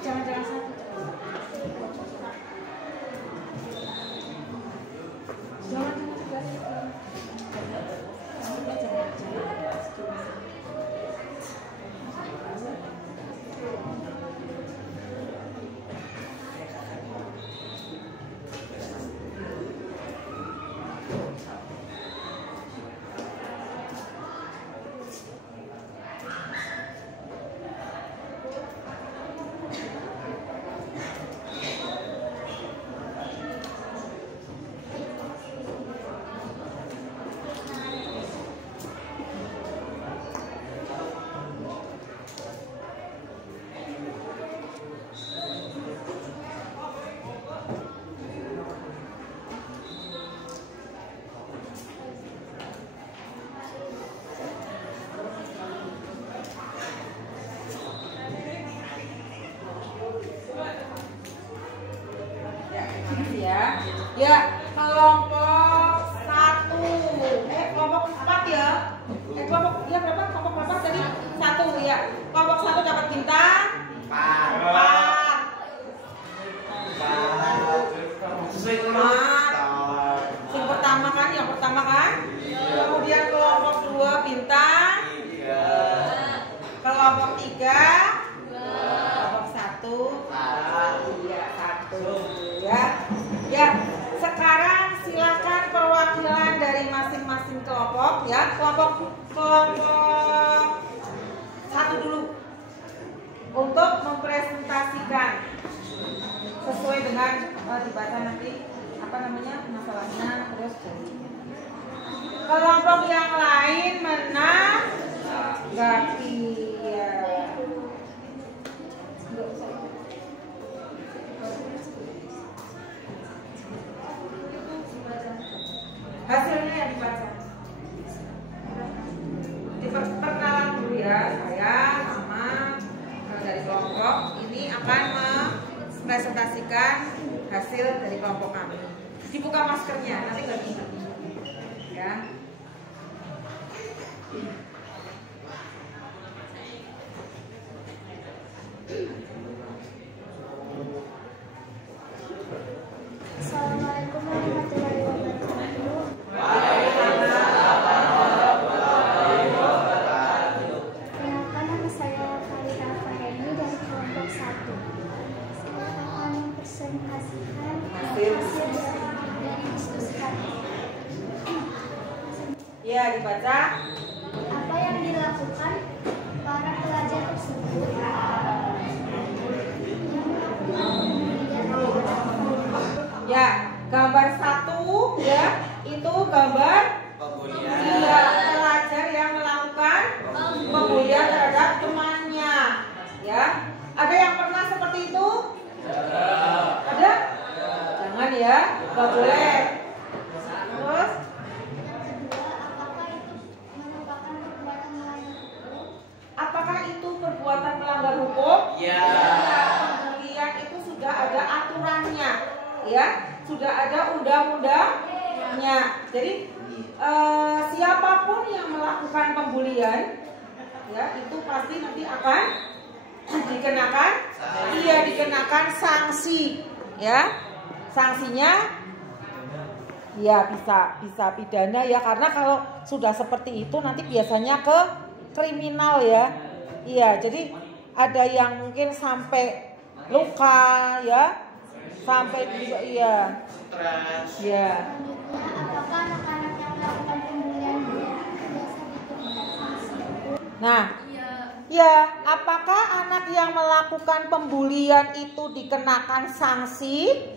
Jangan satu. Ya, kelompok 1. Kelompok 4 ya. Kelompok ya berapa? Kelompok berapa tadi? 1 ya. Kelompok 1 dapat bintang 4. Yang pertama kan? Kemudian kelompok 2 bintang 3. Kelompok 3 kelompok 1 iya 1 ya. Ya, sekarang silakan perwakilan dari masing-masing kelompok ya. Kelompok 1 dulu untuk mempresentasikan sesuai dengan dibaca nanti apa namanya masalahnya, terus kelompok yang lain menanggapi ya. Hasilnya yang dibaca. Perkenalan dulu ya, saya sama dari kelompok ini akan mempresentasikan hasil dari kelompok kami. Dibuka maskernya, nanti nggak bisa. Ya. Assalamualaikum warahmatullahi wabarakatuh. Perkenalkan, nama saya Farida Fareni dari kelompok 1. Saya akan mempresentasikan hasil dari diskusi kami. Ya, dibaca. Apa yang dilakukan para pelajar tersebut? Ya, gambar 1 ya, itu gambar iya, pelajar yang melakukan pembulian terhadap temannya. Ya, ada yang pernah seperti itu? Ada? Jangan ya, nggak boleh. Terus? Apakah itu perbuatan melanggar hukum? Ya. Pembulian itu sudah ada aturannya, ya, sudah ada undang-undangnya. Jadi siapapun yang melakukan pembulian, ya, itu pasti nanti akan dikenakan, dikenakan sanksi, ya. Sanksinya, ya bisa pidana ya, karena kalau sudah seperti itu nanti biasanya ke kriminal ya. Iya, jadi ada yang mungkin sampai luka ya, sampai juga iya. Ya. Apakah anak-anak yang melakukan pembulian biasa dikenakan sanksi? Nah, ya, apakah anak yang melakukan pembulian itu dikenakan sanksi?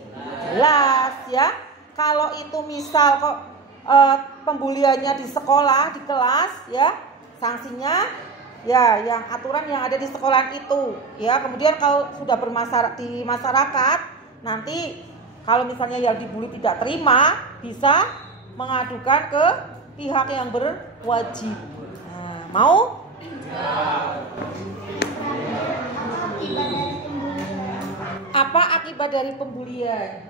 Jelas ya. Kalau itu misal kok pembuliannya di sekolah, di kelas ya, sanksinya ya yang aturan yang ada di sekolah itu ya. Kemudian kalau sudah di masyarakat, nanti kalau misalnya yang dibully tidak terima, bisa mengadukan ke pihak yang berwajib. Nah, mau? Apa akibat dari pembulian?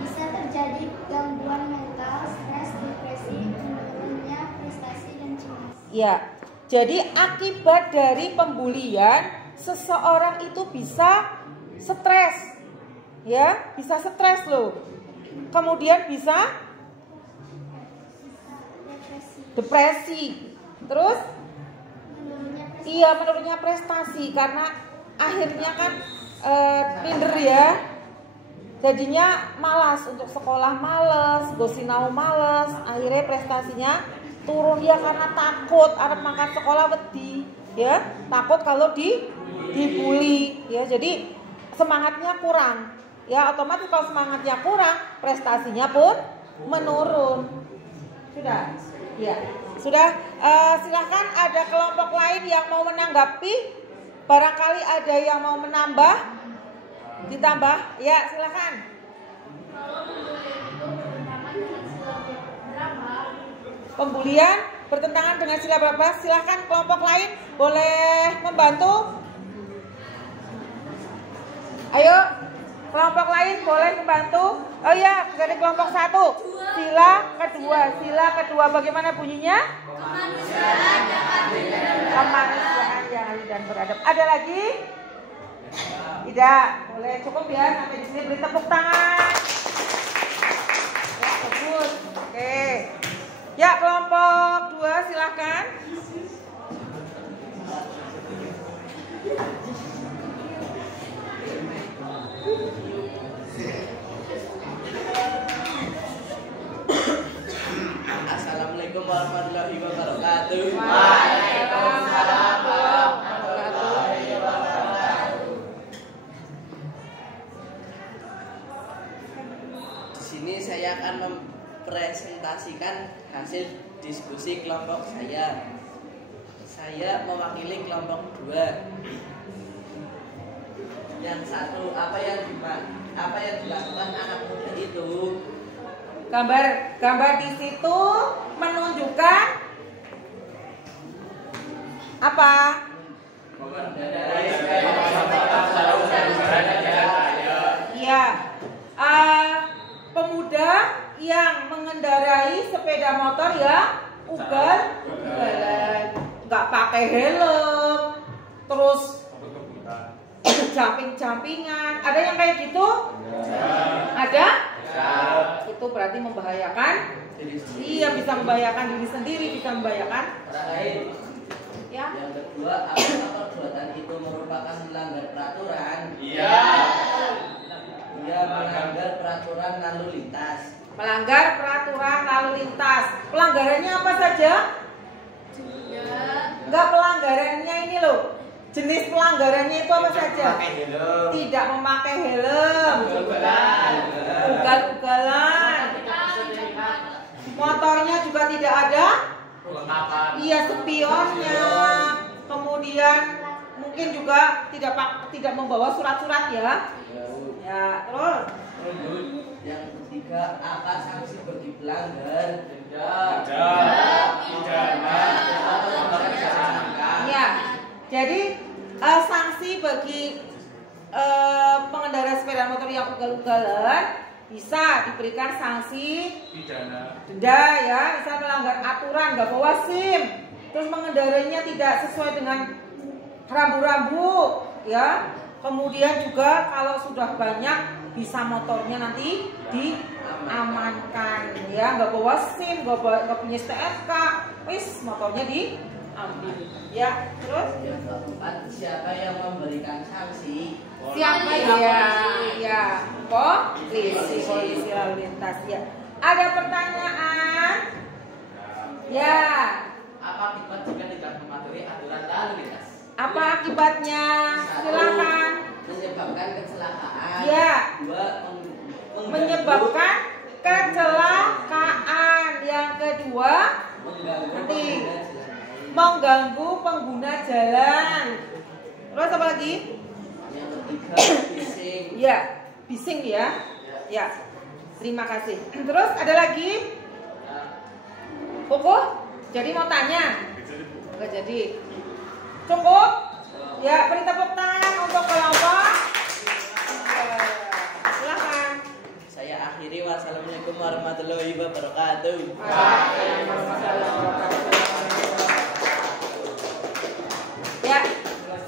Bisa terjadi gangguan mental, stres, depresi, menurunnya prestasi dan cita-cita. Ya. Jadi akibat dari pembulian seseorang itu bisa stres. Ya, bisa stres loh. Kemudian bisa depresi. Terus iya, menurunnya prestasi karena akhirnya kan minder ya. Jadinya malas untuk sekolah, malas, gosinau malas, akhirnya prestasinya turun ya karena takut anak makan sekolah wedi ya, takut kalau dibully ya, jadi semangatnya kurang ya, otomatis kalau semangatnya kurang prestasinya pun menurun. Sudah ya, sudah. Silahkan ada kelompok lain yang mau menanggapi, barangkali ada yang mau menambah, ditambah ya, silahkan. Pembulian bertentangan dengan sila berapa? Silahkan kelompok lain boleh membantu. Ayo, kelompok lain boleh membantu. Oh ya, dari kelompok 1. Sila kedua bagaimana bunyinya? Kemanusiaan yang adil dan beradab. Ada lagi? Tidak, boleh cukup ya. Sampai di sini beri tepuk tangan. Ya, bagus. Oke. Ya, kelompok 2 silakan. Assalamualaikum warahmatullahi wabarakatuh. Waalaikumsalam warahmatullahi wabarakatuh. Di sini saya akan mempresentasikan hasil diskusi kelompok saya. Saya mewakili kelompok 2. Yang satu, apa yang dilakukan anak muda itu? Gambar di situ menunjukkan apa? Ya, pemuda yang mengendarai sepeda motor ya, ugal-ugalan, nggak pakai helm, terus jumping-jumpingan. Ada yang kayak gitu? Ada? Itu berarti membahayakan. Iya, bisa membahayakan diri sendiri, bisa membahayakan ya. Yang kedua, apakah perbuatan itu merupakan melanggar peraturan? Iya. Dia melanggar peraturan lalu lintas. Melanggar peraturan lalu lintas. Pelanggarannya apa saja? Enggak, pelanggarannya ini loh. Jenis pelanggarannya itu apa saja? Tidak memakai helm. Ugal-ugalan. Motornya juga tidak ada. Iya, spionnya. Kemudian mungkin juga tidak membawa surat-surat ya. Ya, terus. Yang ketiga, apa sanksi bagi pelanggar? Ya, jadi sanksi bagi pengendara sepeda motor yang ugal-ugalan bisa diberikan sanksi denda ya, misal melanggar aturan, nggak bawa SIM, terus mengendarainya tidak sesuai dengan rambu-rambu ya. Kemudian juga kalau sudah banyak bisa motornya nanti diamankan ya, nggak bawa SIM, nggak punya STNK, wis motornya diambil ya. Terus yang keempat, siapa yang memberikan sanksi? siapa ya? Polisi lalu lintas ya. Ada pertanyaan? Ya. Apa akibat jika tidak mematuhi aturan lalu lintas? Apa akibatnya? Silakan. Menyebabkan kecelakaan. Ya. Dua, Menyebabkan kecelakaan. Yang kedua, nanti mengganggu pengguna jalan. Terus apa lagi? Yang ketiga, bising. Ya, bising ya. Ya. Terima kasih. Terus ada lagi? Koko? Jadi mau tanya? Enggak jadi. Cukup? Ya, beri tepuk tangan untuk kelompok. Silakan. Saya akhiri. Wassalamualaikum warahmatullahi wabarakatuh. Waalaikumsalam warahmatullahi wabarakatuh.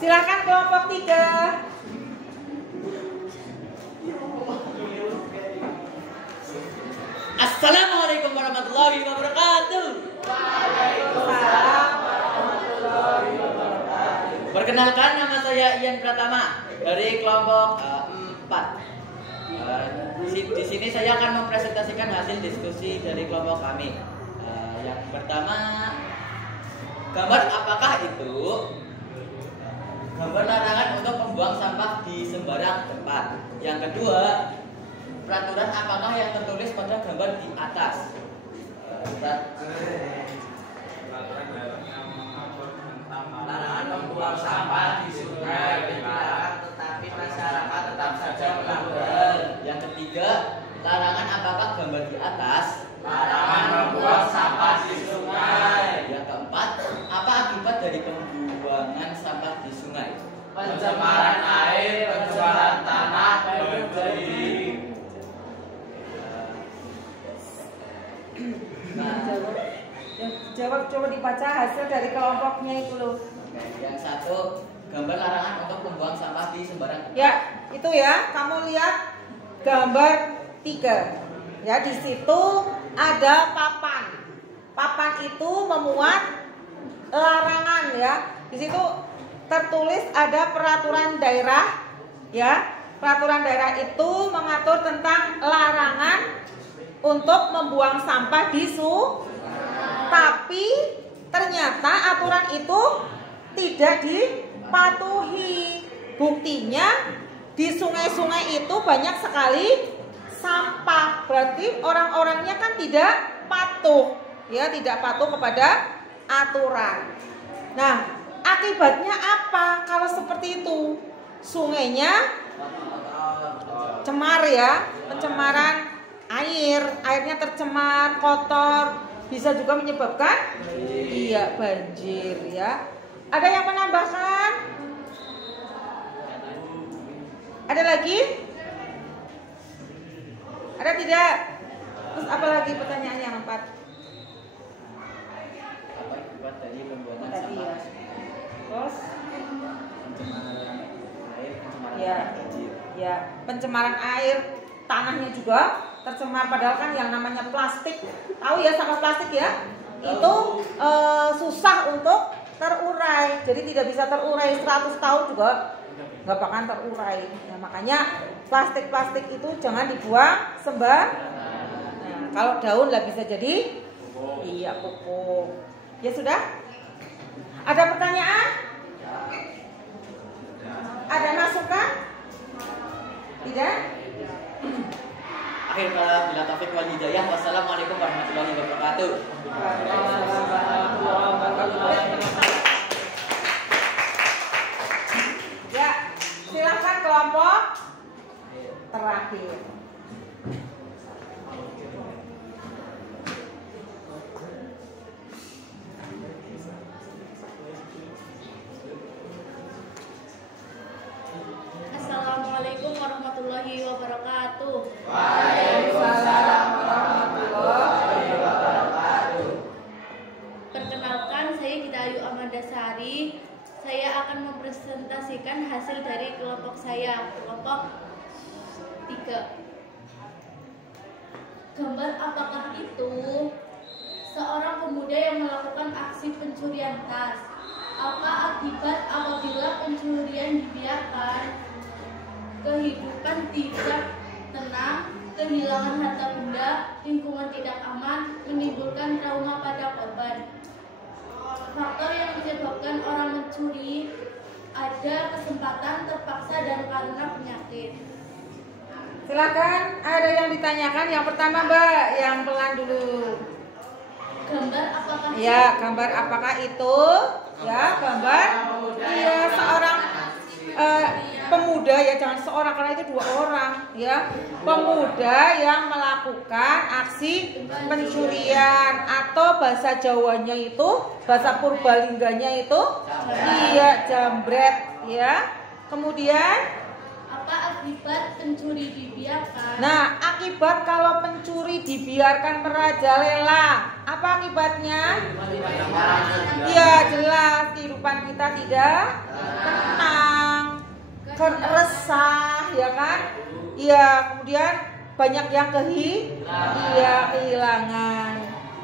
Silakan kelompok 3. Assalamualaikum warahmatullahi wabarakatuh. Waalaikumsalam warahmatullahi wabarakatuh. Perkenalkan, nama saya Ian Pratama dari kelompok 4. Di sini saya akan mempresentasikan hasil diskusi dari kelompok kami. Yang pertama, gambar apakah itu? Gambar larangan untuk membuang sampah di sembarang tempat. Yang kedua, peraturan apakah yang tertulis pada gambar di atas? Larangan membuang sampah di sungai dilarang, tetapi masyarakat tetap saja melanggar. Yang ketiga, larangan apakah gambar di atas? Larangan membuang sampah di sungai. Yang keempat, apa akibat dari pembuangan sampah di sungai? Pencemaran air, pencemaran tanah, banjir. Jawab, coba dibaca hasil dari kelompoknya itu loh. Yang satu, gambar larangan untuk membuang sampah di sembarang tempat. Ya, itu ya. Kamu lihat gambar 3. Ya, di situ ada papan. Papan itu memuat larangan ya. Di situ tertulis ada peraturan daerah ya. Peraturan daerah itu mengatur tentang larangan untuk membuang sampah di sungai. Tapi ternyata aturan itu tidak dipatuhi. Buktinya di sungai-sungai itu banyak sekali sampah. Berarti orang-orangnya kan tidak patuh, ya, tidak patuh kepada aturan. Nah, akibatnya apa kalau seperti itu? Sungainya cemar ya, pencemaran air, airnya tercemar, kotor. Bisa juga menyebabkan banjir ya. Ada yang menambahkan? Ada lagi? Ada tidak? Terus apa lagi pertanyaan yang 4? Apa akibat dari pembuangan Tadi sampah? ya. Terus Pencemaran air, pencemaran ya, banjir. ya, pencemaran air, tanahnya juga tercemar, padahal kan yang namanya plastik, tahu ya sampah plastik ya, itu susah untuk terurai, jadi tidak bisa terurai 100 tahun juga nggak bakal terurai. Nah, makanya plastik itu jangan dibuang sembarangan. Nah, kalau daun lah bisa jadi pupuk. Ya sudah. Ada pertanyaan? Ada masukan? Tidak? Akhir kata, bila taufik wal hidayah. Wassalamualaikum warahmatullahi wabarakatuh. Ya, silakan kelompok terakhir. Assalamualaikum warahmatullahi wabarakatuh. Waalaikumsalam warahmatullahi wabarakatuh. Perkenalkan, saya Gita Ayu Amandasari. Saya akan mempresentasikan hasil dari kelompok saya, kelompok 3. Gambar apakah itu? Seorang pemuda yang melakukan aksi pencurian tas. Apa akibat apabila pencurian dibiarkan? Kehidupan tidak tenang, kehilangan harta benda, lingkungan tidak aman, menimbulkan trauma pada korban. Faktor yang menyebabkan orang mencuri ada kesempatan, terpaksa, dan karena penyakit. Silakan, ada yang ditanyakan. Yang pertama Mbak, yang pelan dulu. Gambar apakah Ya, gambar apakah itu? Ya, gambar. Iya, seorang pemuda ya, jangan seorang karena itu 2 orang ya. Pemuda yang melakukan aksi pencurian atau bahasa Jawanya itu, bahasa Purbalingganya itu iya jambret ya. Kemudian apa akibat pencuri dibiarkan? nah, akibat kalau pencuri dibiarkan merajalela, apa akibatnya? Iya, jelas kehidupan kita tidak tenang. resah, ya kan? Iya, kemudian banyak yang kehilangan.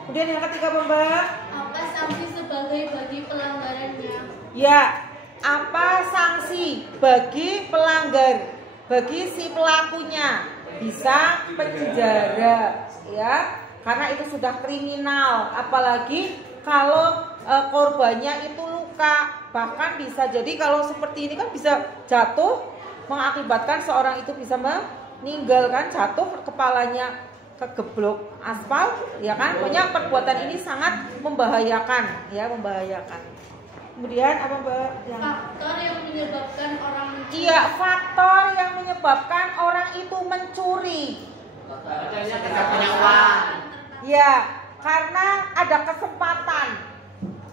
Kemudian yang ketiga, Mbak, Apa sanksi sebagai bagi pelanggarannya? ya, apa sanksi bagi pelanggar, bagi si pelakunya? Bisa penjara, ya, karena itu sudah kriminal. Apalagi kalau korbannya itu luka, bahkan bisa jadi kalau seperti ini kan bisa jatuh, mengakibatkan seorang itu bisa meninggal kan, jatuh kepalanya kegeblok aspal, ya kan? Pokoknya perbuatan ini sangat membahayakan, ya, membahayakan. Kemudian apa, Mbak? Faktor yang menyebabkan orang mencuri. Iya, faktor yang menyebabkan orang itu mencuri. Tidak punya uang. Ya, karena ada kesempatan.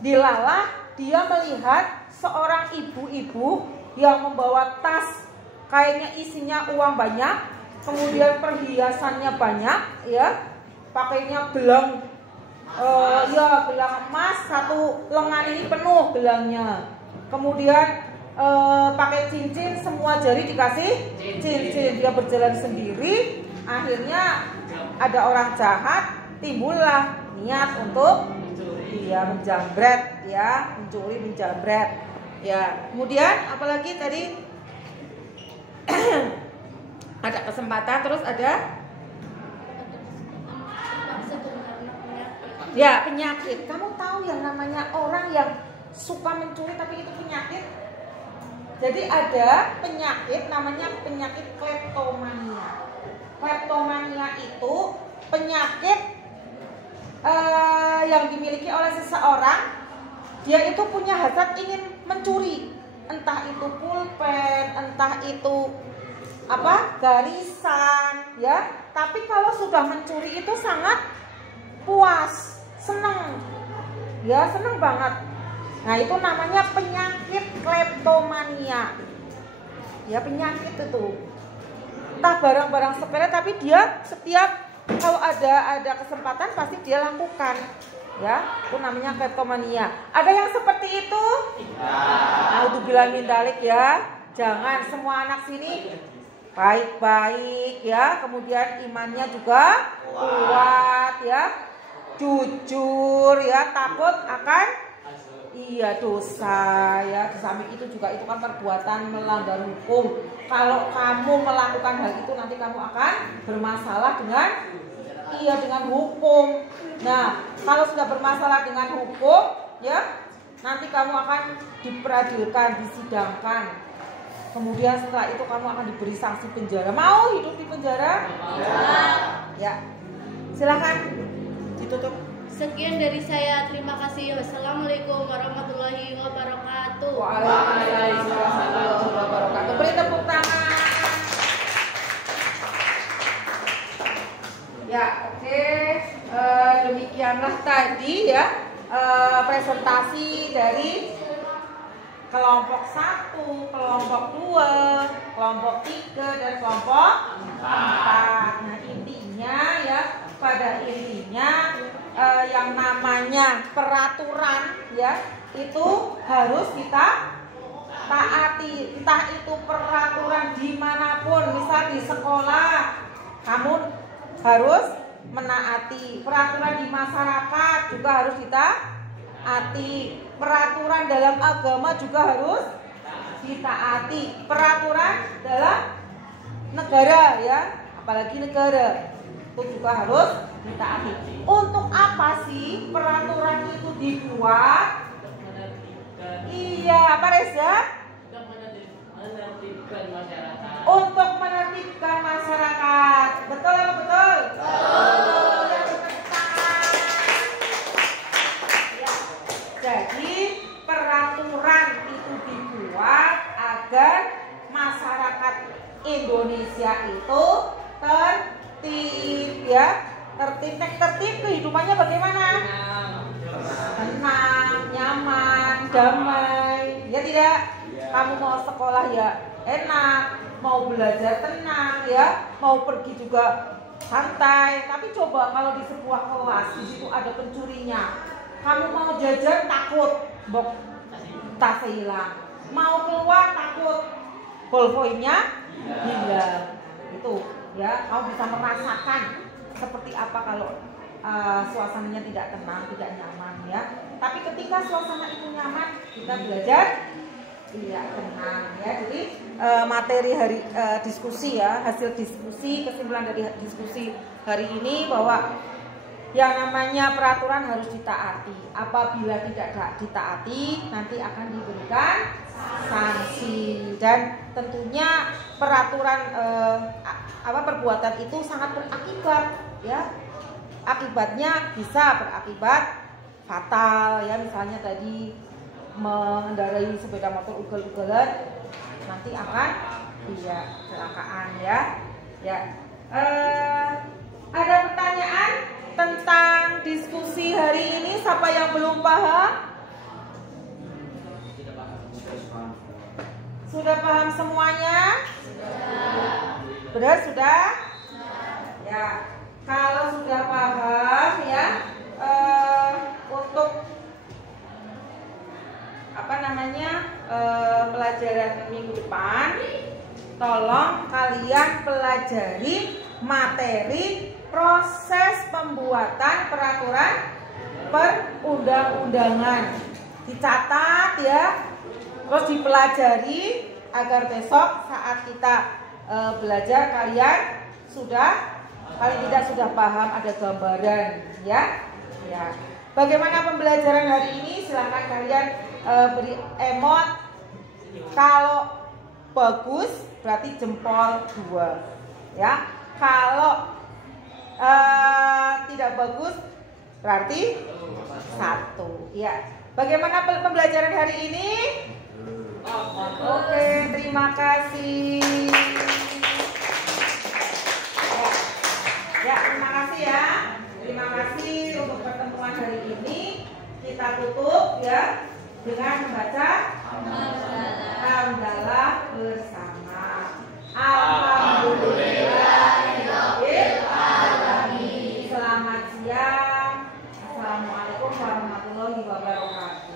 Dilalah dia melihat seorang ibu-ibu yang membawa tas, kayaknya isinya uang banyak, kemudian perhiasannya banyak, ya, pakainya gelang, gelang emas, satu lengan ini penuh gelangnya, kemudian pakai cincin, semua jari dikasih cincin, dia berjalan sendiri, akhirnya ada orang jahat, timbullah niat untuk dia menjambret, ya, mencuri, menjambret, ya. Kemudian apalagi tadi ada kesempatan, terus ada ya penyakit. Kamu tahu yang namanya orang yang suka mencuri tapi itu penyakit? Jadi ada penyakit namanya penyakit kleptomania. Kleptomania itu penyakit yang dimiliki oleh seseorang. Dia itu punya hasrat ingin mencuri, entah itu pulpen, entah itu apa, garisan, ya. Tapi kalau sudah mencuri itu sangat puas, seneng, ya, seneng banget. Nah, itu namanya penyakit kleptomania, ya, penyakit itu. Entah barang-barang sepele tapi dia setiap kalau ada kesempatan pasti dia lakukan, ya. Itu namanya kleptomania. Ada yang seperti itu? Naudzubillah min dzalik, ya. Jangan, semua anak sini baik-baik, ya. Kemudian imannya juga kuat, ya. Jujur, ya, takut akan dosa, ya. Di samping itu juga itu kan perbuatan melanggar hukum. Kalau kamu melakukan hal itu nanti kamu akan bermasalah dengan hukum. Nah, kalau sudah bermasalah dengan hukum, ya, nanti kamu akan diperadilkan, disidangkan. Kemudian setelah itu kamu akan diberi sanksi penjara. Mau hidup di penjara? Ya. Silakan ditutup. Sekian dari saya, terima kasih. Wassalamualaikum warahmatullahi wabarakatuh. Waalaikumsalam warahmatullahi wabarakatuh. Beri tepuk tangan. Ya, oke. Demikianlah tadi, ya, presentasi dari kelompok 1, kelompok 2, kelompok 3, dan kelompok 4. Nah, intinya, ya, pada intinya yang namanya peraturan, ya, itu harus kita taati. Entah itu peraturan dimanapun, misal di sekolah kamu harus menaati. Peraturan di masyarakat juga harus kita taati. Peraturan dalam agama juga harus ditaati. Peraturan dalam negara, ya, apalagi negara, itu juga harus ditaati. Untuk apa sih peraturan itu dibuat? Iya, apa Reza? Menertibkan masyarakat. Untuk menertibkan masyarakat. Betul apa betul? Betul. Ya. Jadi peraturan itu dibuat agar masyarakat Indonesia itu tertib, ya. Tertib kehidupannya bagaimana? Tenang, nyaman, damai, ya tidak? Kamu mau sekolah ya enak, mau belajar tenang, ya, mau pergi juga santai. Tapi coba kalau di sebuah kelas di situ ada pencurinya, kamu mau jajan takut, tas hilang, mau keluar takut, ballpointnya hilang. Itu ya, kamu bisa merasakan seperti apa kalau suasananya tidak tenang, tidak nyaman ya. Tapi ketika suasana itu nyaman, kita belajar tidak tenang ya. Jadi materi hari diskusi ya, hasil diskusi, kesimpulan dari diskusi hari ini bahwa yang namanya peraturan harus ditaati. Apabila tidak ditaati, nanti akan diberikan sanksi. Dan tentunya peraturan perbuatan itu sangat berakibat ya. Akibatnya bisa berakibat fatal ya, misalnya tadi mengendarai sepeda motor ugal-ugalan nanti akan kecelakaan ya. Ada pertanyaan tentang diskusi hari ini? Siapa yang belum paham? Sudah paham semuanya? Benar sudah? Ya. Kalau sudah paham ya, untuk pelajaran minggu depan, tolong kalian pelajari materi proses pembuatan peraturan perundang-undangan. Dicatat ya, terus dipelajari agar besok saat kita belajar kalian paling tidak sudah paham, ada gambaran ya. Bagaimana pembelajaran hari ini? Silakan kalian beri emot. Kalau bagus berarti jempol 2 ya. Kalau tidak bagus berarti 1 ya. Bagaimana pembelajaran hari ini? Oke, terima kasih. Ya, terima kasih ya. Terima kasih untuk pertemuan hari ini. Kita tutup ya dengan membaca hamdalah bersama. Alhamdulillahirobbilalamin. Selamat siang. Assalamualaikum warahmatullahi wabarakatuh.